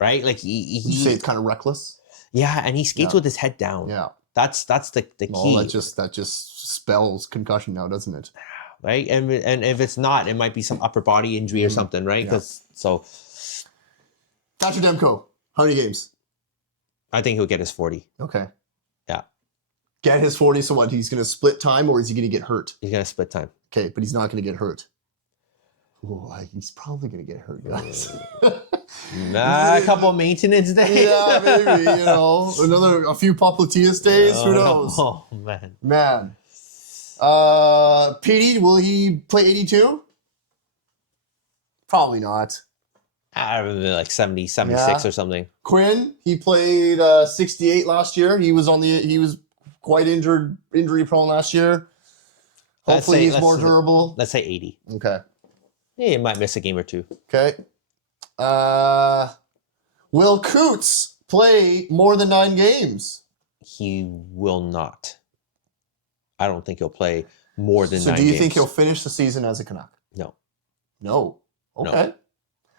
Right? Like you say it's kind of reckless? Yeah, and he skates with his head down. Yeah. That's the key. Well, that just spells concussion now, doesn't it? Right? And if it's not, it might be some upper body injury or something, right? Thatcher Demko, how many games? I think he'll get his 40. Okay. Yeah. Get his 40, so what? He's going to split time or is he going to get hurt? He's going to split time. Okay, but he's not going to get hurt. Oh, he's probably going to get hurt, guys. A couple of maintenance days. Yeah, maybe, a few Poplatias days. Who knows? Oh, man. Petey, will he play 82? Probably not. I don't know, like 70, 76 or something. Quinn, he played 68 last year. He was quite injury prone last year. Hopefully he's more durable. Let's say 80. Okay. Yeah, he might miss a game or two. Okay. Will Cootes play more than 9 games? He will not. I don't think he'll play more than 9 games. So do you think he'll finish the season as a Canuck? No. Okay. No.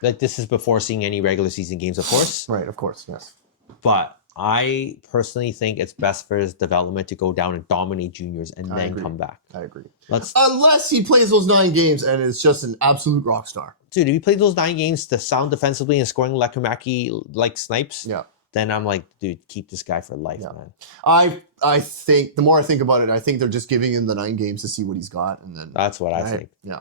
Like, this is before seeing any regular season games, of course. Right, of course, yes. But I personally think it's best for his development to go down and dominate juniors and then come back. I agree. Unless he plays those 9 games and is just an absolute rock star. Dude, if he plays those 9 games to sound defensively and scoring Lekkerimäki like snipes, then I'm like, dude, keep this guy for life, Yeah. man. I think the more I think about it, I think they're just giving him the 9 games to see what he's got, and then That's what I right? think. Yeah,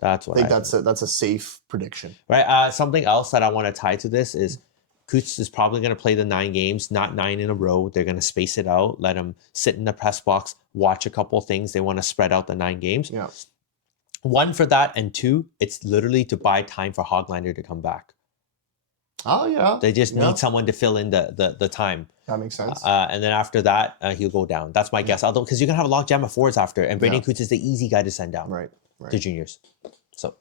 That's what I think that's a safe prediction. right. Something else that I want to tie to this is Cootes is probably going to play the 9 games, not 9 in a row. They're going to space it out, let him sit in the press box, watch a couple of things. They want to spread out the 9 games. Yeah. 1 for that, and 2, it's literally to buy time for Hoglander to come back. Oh yeah, They just need someone to fill in the time. that makes sense. And then after that, he'll go down. That's my guess. Although, because you're going to have a log jam of forwards after, and Breaden Cootes is the easy guy to send down right. to juniors. So,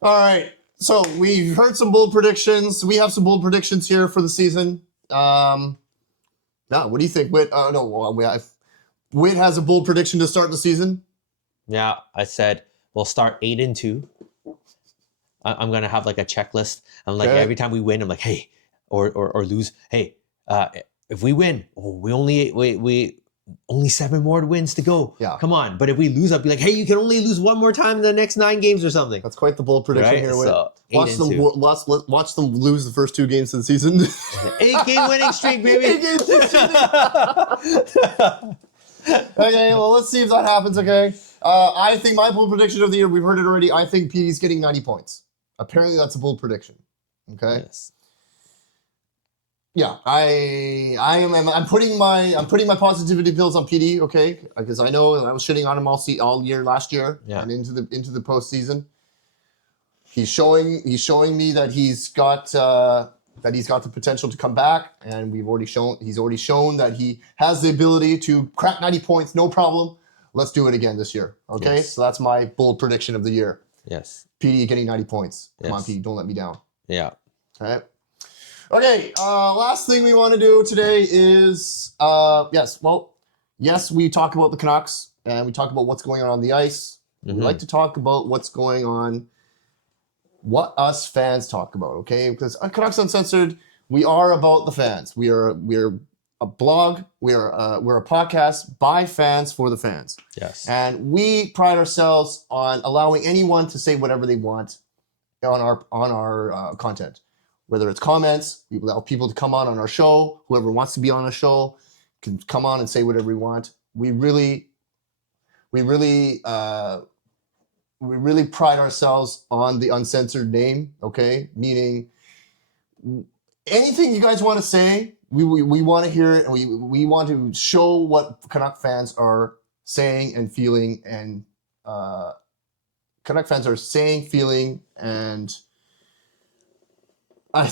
All right. So we've heard some bold predictions. We have some bold predictions here for the season. Now, what do you think, Whit? Whit has a bold prediction to start the season. yeah, I said we'll start 8-2. I'm going to have like a checklist. I'm like, Okay. every time we win, I'm like, hey, or lose, hey, if we win, we only 7 more wins to go. Yeah. Come on. But if we lose, I'll be like, hey, you can only lose 1 more time in the next 9 games or something. That's quite the bold prediction Right? here, Whit. So, Watch 8-2. watch them lose the first 2 games of the season. 8-game winning streak, baby. 8 games Okay, well, let's see if that happens, okay? I think my bold prediction of the year, we've heard it already, I think PD's getting 90 points. Apparently, that's a bold prediction, okay? Yes. Yeah, I'm putting my positivity pills on PD, okay? Because I know I was shitting on him all year last year and into the postseason. He's showing me that he's got the potential to come back, and he's already shown that he has the ability to crack 90 points, no problem. Let's do it again this year, okay? Yes. So that's my bold prediction of the year. Yes. PD getting 90 points. Come on, Yes. PD, don't let me down. Yeah. All right. Okay, last thing we want to do today is, yes, we talk about the Canucks, and we talk about what's going on the ice. We like to talk about what's going on, what us fans talk about, okay? Because Canucks Uncensored, we are about the fans. We're a blog, we're a podcast by fans for the fans. Yes. And we pride ourselves on allowing anyone to say whatever they want on our content. Whether it's comments, we allow people to come on our show. Whoever wants to be on a show can come on and say whatever we want. We really pride ourselves on the uncensored name, okay? Meaning anything you guys want to say, we want to hear it, and we want to show what Canuck fans are saying and feeling, and Canuck fans are saying, feeling, and I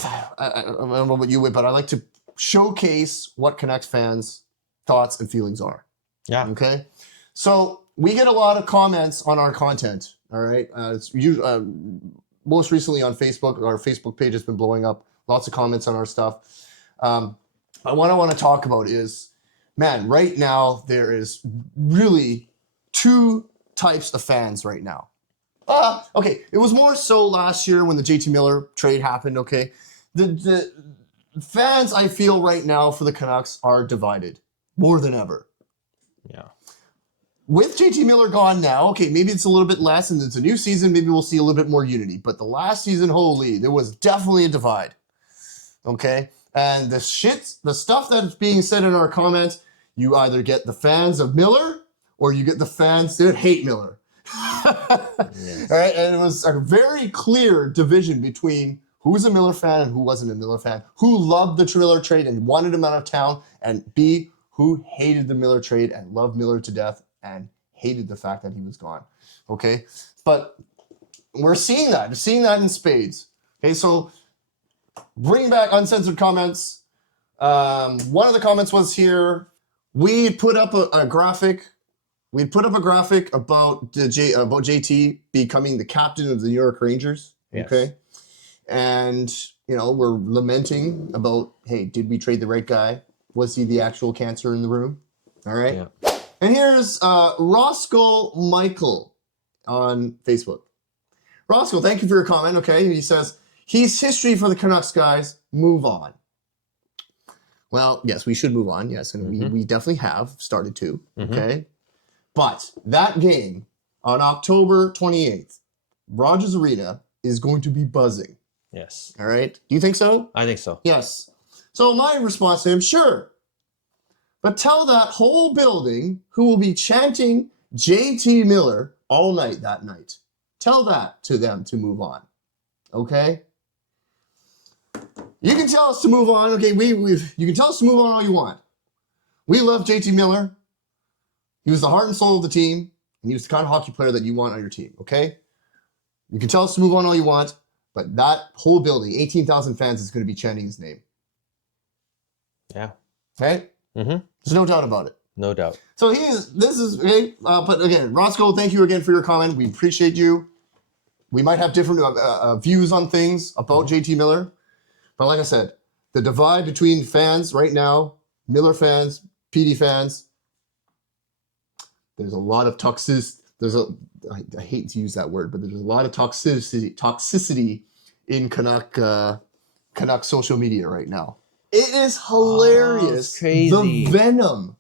don't know about you, but I like to showcase what Canucks fans' thoughts and feelings are. Yeah. Okay. So we get a lot of comments on our content. All right. It's usually, most recently on Facebook. Our Facebook page has been blowing up. Lots of comments on our stuff. But what I want to talk about is, man, right now there is really 2 types of fans right now. Okay, it was more so last year when the JT Miller trade happened, okay? The fans, I feel right now for the Canucks are divided more than ever. Yeah. With JT Miller gone now, okay, maybe it's a little bit less and it's a new season, maybe we'll see a little bit more unity. But the last season, holy, there was definitely a divide, okay? And the stuff that's being said in our comments, you either get the fans of Miller or you get the fans that hate Miller. Yes. All right, and it was a very clear division between who was a Miller fan and who wasn't a Miller fan, who loved the Miller trade and wanted him out of town, and B, who hated the Miller trade and loved Miller to death and hated the fact that he was gone. Okay, but we're seeing that in spades. Okay, so bring back uncensored comments. One of the comments was here. We put up a graphic. We put up a graphic about about JT becoming the captain of the New York Rangers. Yes. Okay, and we're lamenting about, hey, did we trade the right guy? Was he the actual cancer in the room? All right. Yeah. And here's Roscoe Michael on Facebook. Roscoe, thank you for your comment. Okay, he says he's history for the Canucks, guys. Move on. Well, yes, we should move on. Yes, and we definitely have started to. Okay. But that game on October 28th, Rogers Arena is going to be buzzing. Yes. All right. Do you think so? I think so. Yes. So my response to him, sure. But tell that whole building who will be chanting JT Miller all night that night. Tell that to them to move on. Okay? You can tell us to move on. Okay, you can tell us to move on all you want. We love JT Miller. He was the heart and soul of the team, and he was the kind of hockey player that you want on your team, okay? You can tell us to move on all you want, but that whole building, 18,000 fans, is going to be chanting his name. Yeah. Okay? Mm-hmm. There's no doubt about it. No doubt. So okay, but again, Roscoe, thank you again for your comment. We appreciate you. We might have different views on things about JT Miller, but like I said, the divide between fans right now, Miller fans, PD fans, there's a lot of I hate to use that word, but there's a lot of toxicity in Canuck social media right now. It is hilarious. It's crazy. The venom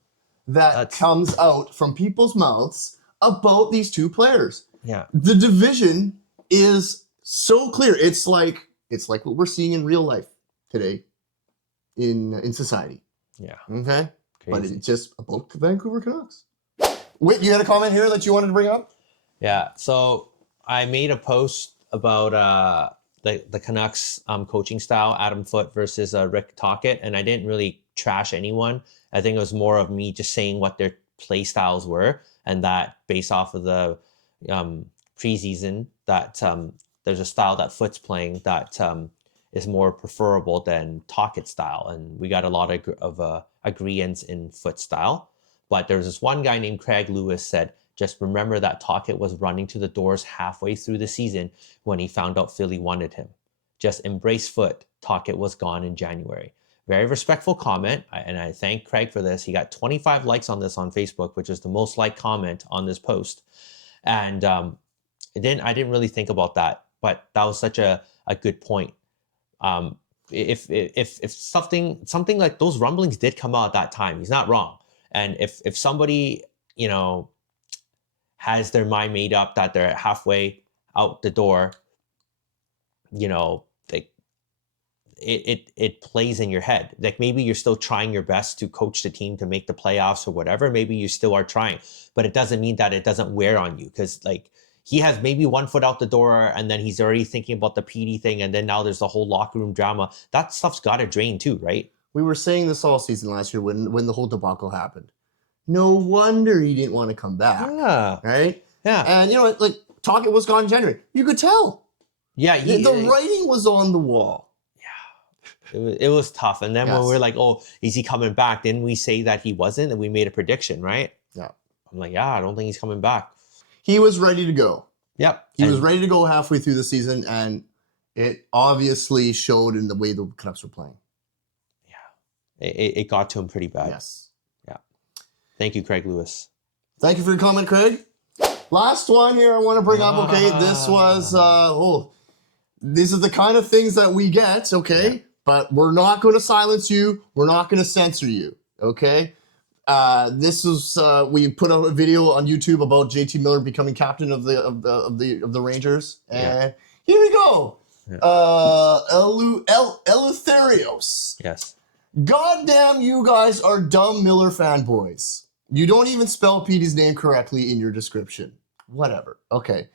that comes out from people's mouths about these two players. Yeah. The division is so clear. It's like what we're seeing in real life today in society. Yeah. Okay? Crazy. But it's just about the Vancouver Canucks. Wait, you had a comment here that you wanted to bring up? Yeah. So I made a post about the Canucks coaching style, Adam Foote versus Rick Tocchet, and I didn't really trash anyone. I think it was more of me just saying what their play styles were, and that based off of the preseason, that there's a style that Foote's playing that is more preferable than Tocchet's style, and we got a lot of agreements in Foote's style. But there was this one guy named Craig Lewis said, just remember that Tocchet was running to the doors halfway through the season when he found out Philly wanted him. Just embrace Foote. Tocchet was gone in January. Very respectful comment, and I thank Craig for this. He got 25 likes on this on Facebook, which is the most liked comment on this post. And I didn't really think about that, but that was such a good point. If something like those rumblings did come out at that time, he's not wrong. And if somebody, has their mind made up that they're halfway out the door, it plays in your head. Like maybe you're still trying your best to coach the team to make the playoffs or whatever. Maybe you still are trying, but it doesn't mean that it doesn't wear on you. Because he has maybe 1 foot out the door and then he's already thinking about the PD thing. And then now there's the whole locker room drama. That stuff's got to drain too, right? We were saying this all season last year when the whole debacle happened. No wonder he didn't want to come back. Yeah. Right? Yeah. And Tocchet was gone in January. You could tell. Yeah. The writing was on the wall. Yeah. It was tough. And then when we were like, oh, is he coming back? Didn't we say that he wasn't? And we made a prediction, right? Yeah. I'm like, yeah, I don't think he's coming back. He was ready to go. Yep. He was ready to go halfway through the season, and it obviously showed in the way the Canucks were playing. Yeah. It got to him pretty bad. Yes. Yeah. Thank you, Craig Lewis. Thank you for your comment, Craig. Last one here I want to bring up, okay? This was, these are the kind of things that we get, okay? Yeah. But we're not going to silence you. We're not going to censor you, okay? This is we put out a video on YouTube about JT Miller becoming captain of the Rangers, and here we go. Yeah. Eleutherios. Yes. Goddamn, you guys are dumb Miller fanboys. You don't even spell Petey's name correctly in your description. Whatever. Okay.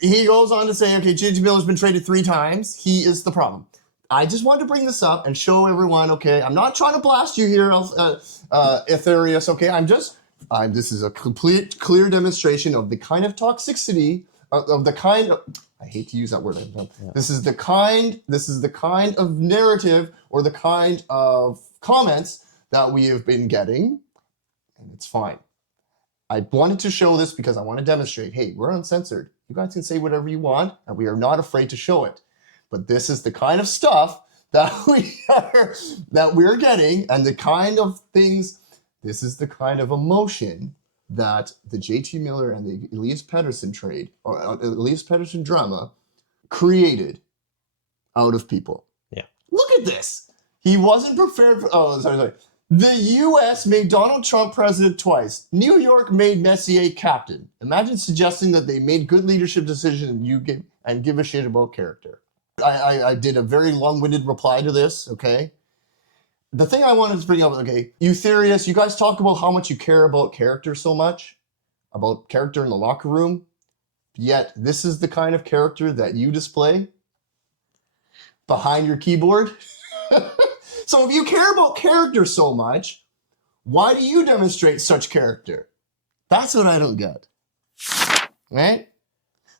He goes on to say, okay, JT Miller's been traded 3 times. He is the problem. I just wanted to bring this up and show everyone, okay, I'm not trying to blast you here, Ethereus, okay? This is a complete, clear demonstration of the kind of toxicity, of the kind of, I hate to use that word. Yeah. This is the kind of narrative or the kind of comments that we have been getting, and it's fine. I wanted to show this because I want to demonstrate, hey, we're uncensored. You guys can say whatever you want, and we are not afraid to show it. But this is the kind of stuff that we're getting, and the kind of things, this is the kind of emotion that the JT Miller and the Elias Pettersson trade, or Elias Pettersson drama, created out of people. Yeah. Look at this. He wasn't prepared for, sorry. The U.S. made Donald Trump president twice. New York made Messier captain. Imagine suggesting that they made good leadership decisions and give a shit about character. I did a very long-winded reply to this, okay? The thing I wanted to bring up, okay, Eutherius, you guys talk about how much you care about character so much, about character in the locker room, yet this is the kind of character that you display behind your keyboard. So if you care about character so much, why do you demonstrate such character? That's what I don't get. Right?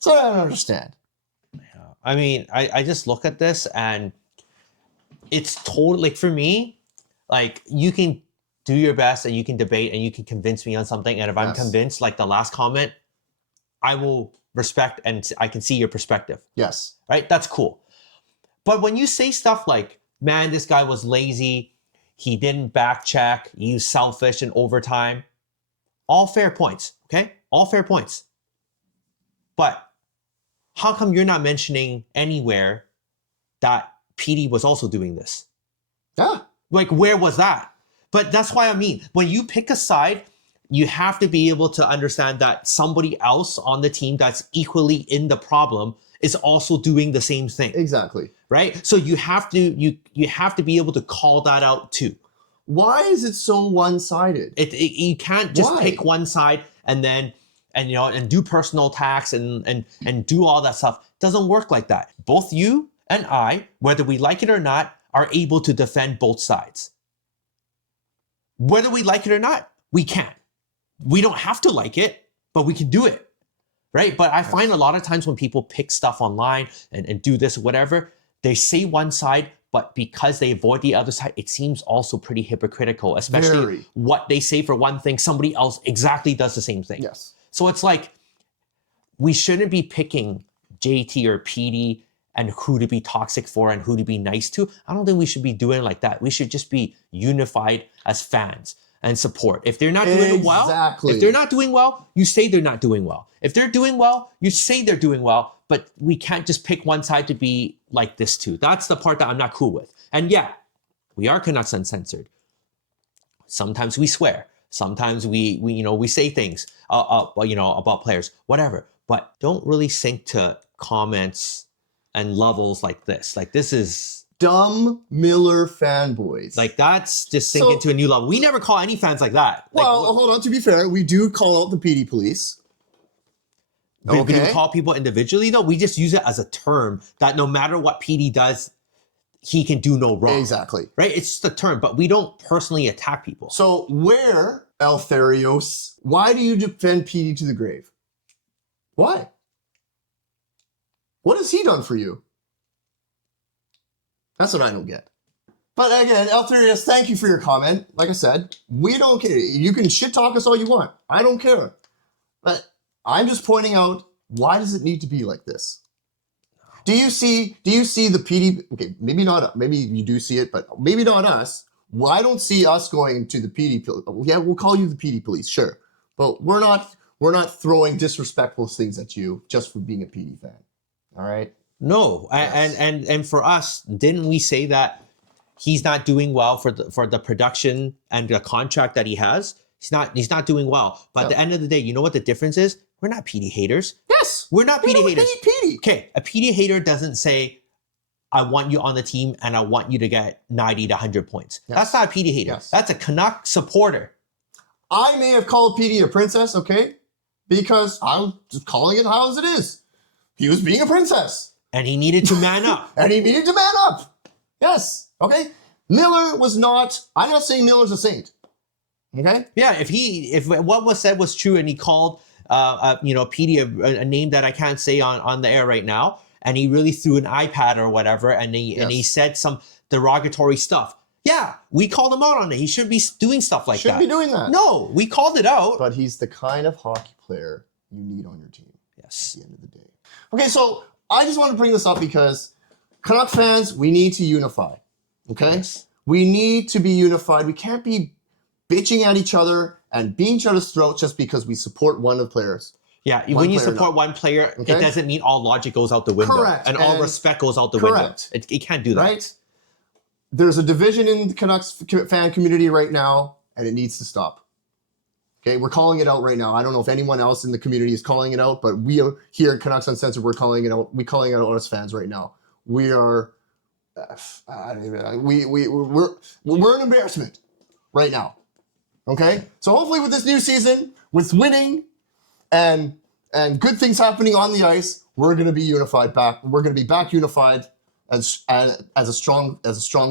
So I don't understand. I mean, I just look at this and it's totally, like, for me, like, you can do your best and you can debate and you can convince me on something. And if I'm convinced, like the last comment, I will respect and I can see your perspective. Yes. Right? That's cool. But when you say stuff like, man, this guy was lazy, he didn't back check, he was selfish in overtime, all fair points, okay? All fair points. But how come you're not mentioning anywhere that PD was also doing this? Yeah. Like, where was that? But that's why I mean, when you pick a side, you have to be able to understand that somebody else on the team that's equally in the problem is also doing the same thing. Exactly. Right? So you have to you have to be able to call that out too. Why is it so one-sided? You can't just pick one side and then and do personal attacks and do all that stuff. It doesn't work like that. Both you and I, whether we like it or not, are able to defend both sides. Whether we like it or not, we can. We don't have to like it, but we can do it. Right? But I find a lot of times when people pick stuff online and do this or whatever, they say one side, but because they avoid the other side, it seems also pretty hypocritical, especially what they say for one thing, somebody else exactly does the same thing. Yes. So it's like, we shouldn't be picking JT or PD and who to be toxic for and who to be nice to. I don't think we should be doing it like that. We should just be unified as fans and support. If they're not doing well, you say they're not doing well. If they're doing well, you say they're doing well, but we can't just pick one side to be like this too. That's the part that I'm not cool with. And yeah, we are Canucks Uncensored. Sometimes we swear. Sometimes we say things about players, whatever. But don't really sink to comments and levels like this. Like, this is dumb Miller fanboys. Like, that's just sinking to a new level. We never call any fans like that. Well, hold on. To be fair, we do call out the PD police. We call people individually, though. We just use it as a term that no matter what PD does, he can do no wrong. Exactly. Right? It's just a term, but we don't personally attack people. So where, Eltherios, why do you defend PD to the grave? Why? What has he done for you? That's what I don't get. But again, Eltherios, thank you for your comment. Like I said, we don't care. You can shit talk us all you want. I don't care. But I'm just pointing out, why does it need to be like this? Do you see the PD? Okay, maybe not. Maybe you do see it, but maybe not us. Well, I don't see us going to the PD. Yeah, we'll call you the PD police, sure, but we're not throwing disrespectful things at you just for being a PD fan. All right. No, yes. and for us, didn't we say that he's not doing well for the production and the contract that he has? He's not doing well. But at the end of the day, you know what the difference is? We're not PD haters. Yes. We're not PD haters. PD. Okay, a PD hater doesn't say, I want you on the team and I want you to get 90 to 100 points. Yes. That's not a PD hater. Yes. That's a Canuck supporter. I may have called PD a princess, okay? Because I'm just calling it how it is. He was being a princess. And he needed to man up. Yes. Okay. Miller was not, I'm not saying Miller's a saint. Okay. Yeah. If what was said was true and he called, PD a name that I can't say on the air right now, and he really threw an iPad or whatever, and he said some derogatory stuff. Yeah, we called him out on it. He shouldn't be doing stuff like that. Shouldn't be doing that. No, we called it out. But he's the kind of hockey player you need on your team. Yes. At the end of the day. Okay, so I just want to bring this up because Canuck fans, we need to unify. Okay? Yes. We need to be unified. We can't be bitching at each other and beating each other's throats just because we support one of the players. Yeah, when you support one player, it doesn't mean all logic goes out the window. Correct. And all respect goes out the window. It can't do that. Right? There's a division in the Canucks fan community right now, and it needs to stop. Okay, we're calling it out right now. I don't know if anyone else in the community is calling it out, but we are here at Canucks Uncensored, we're calling it out. We're calling it out as fans right now. we are, we're an embarrassment right now. Okay, so hopefully with this new season, with winning and good things happening on the ice, we're going to be unified back. We're going to be back unified as a strong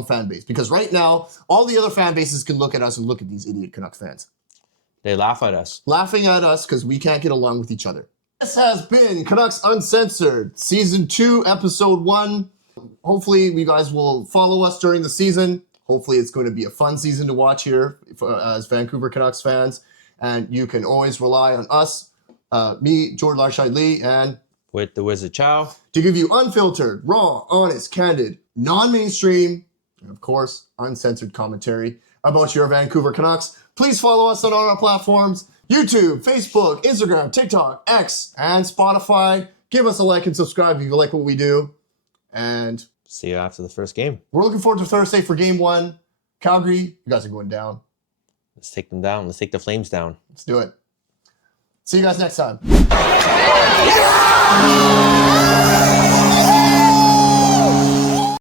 fan base. Because right now, all the other fan bases can look at us and look at these idiot Canucks fans. They laugh at us. Laughing at us because we can't get along with each other. This has been Canucks Uncensored, Season 2, Episode 1. Hopefully, you guys will follow us during the season. Hopefully, it's going to be a fun season to watch here as Vancouver Canucks fans. And you can always rely on us, me, Jordan and Cheytl, and with the Wizard Chow, to give you unfiltered, raw, honest, candid, non-mainstream, and of course, uncensored commentary about your Vancouver Canucks. Please follow us on all our platforms, YouTube, Facebook, Instagram, TikTok, X, and Spotify. Give us a like and subscribe if you like what we do. And see you after the first game. We're looking forward to Thursday for Game 1. Calgary, you guys are going down. Let's take them down. Let's take the Flames down. Let's do it. See you guys next time.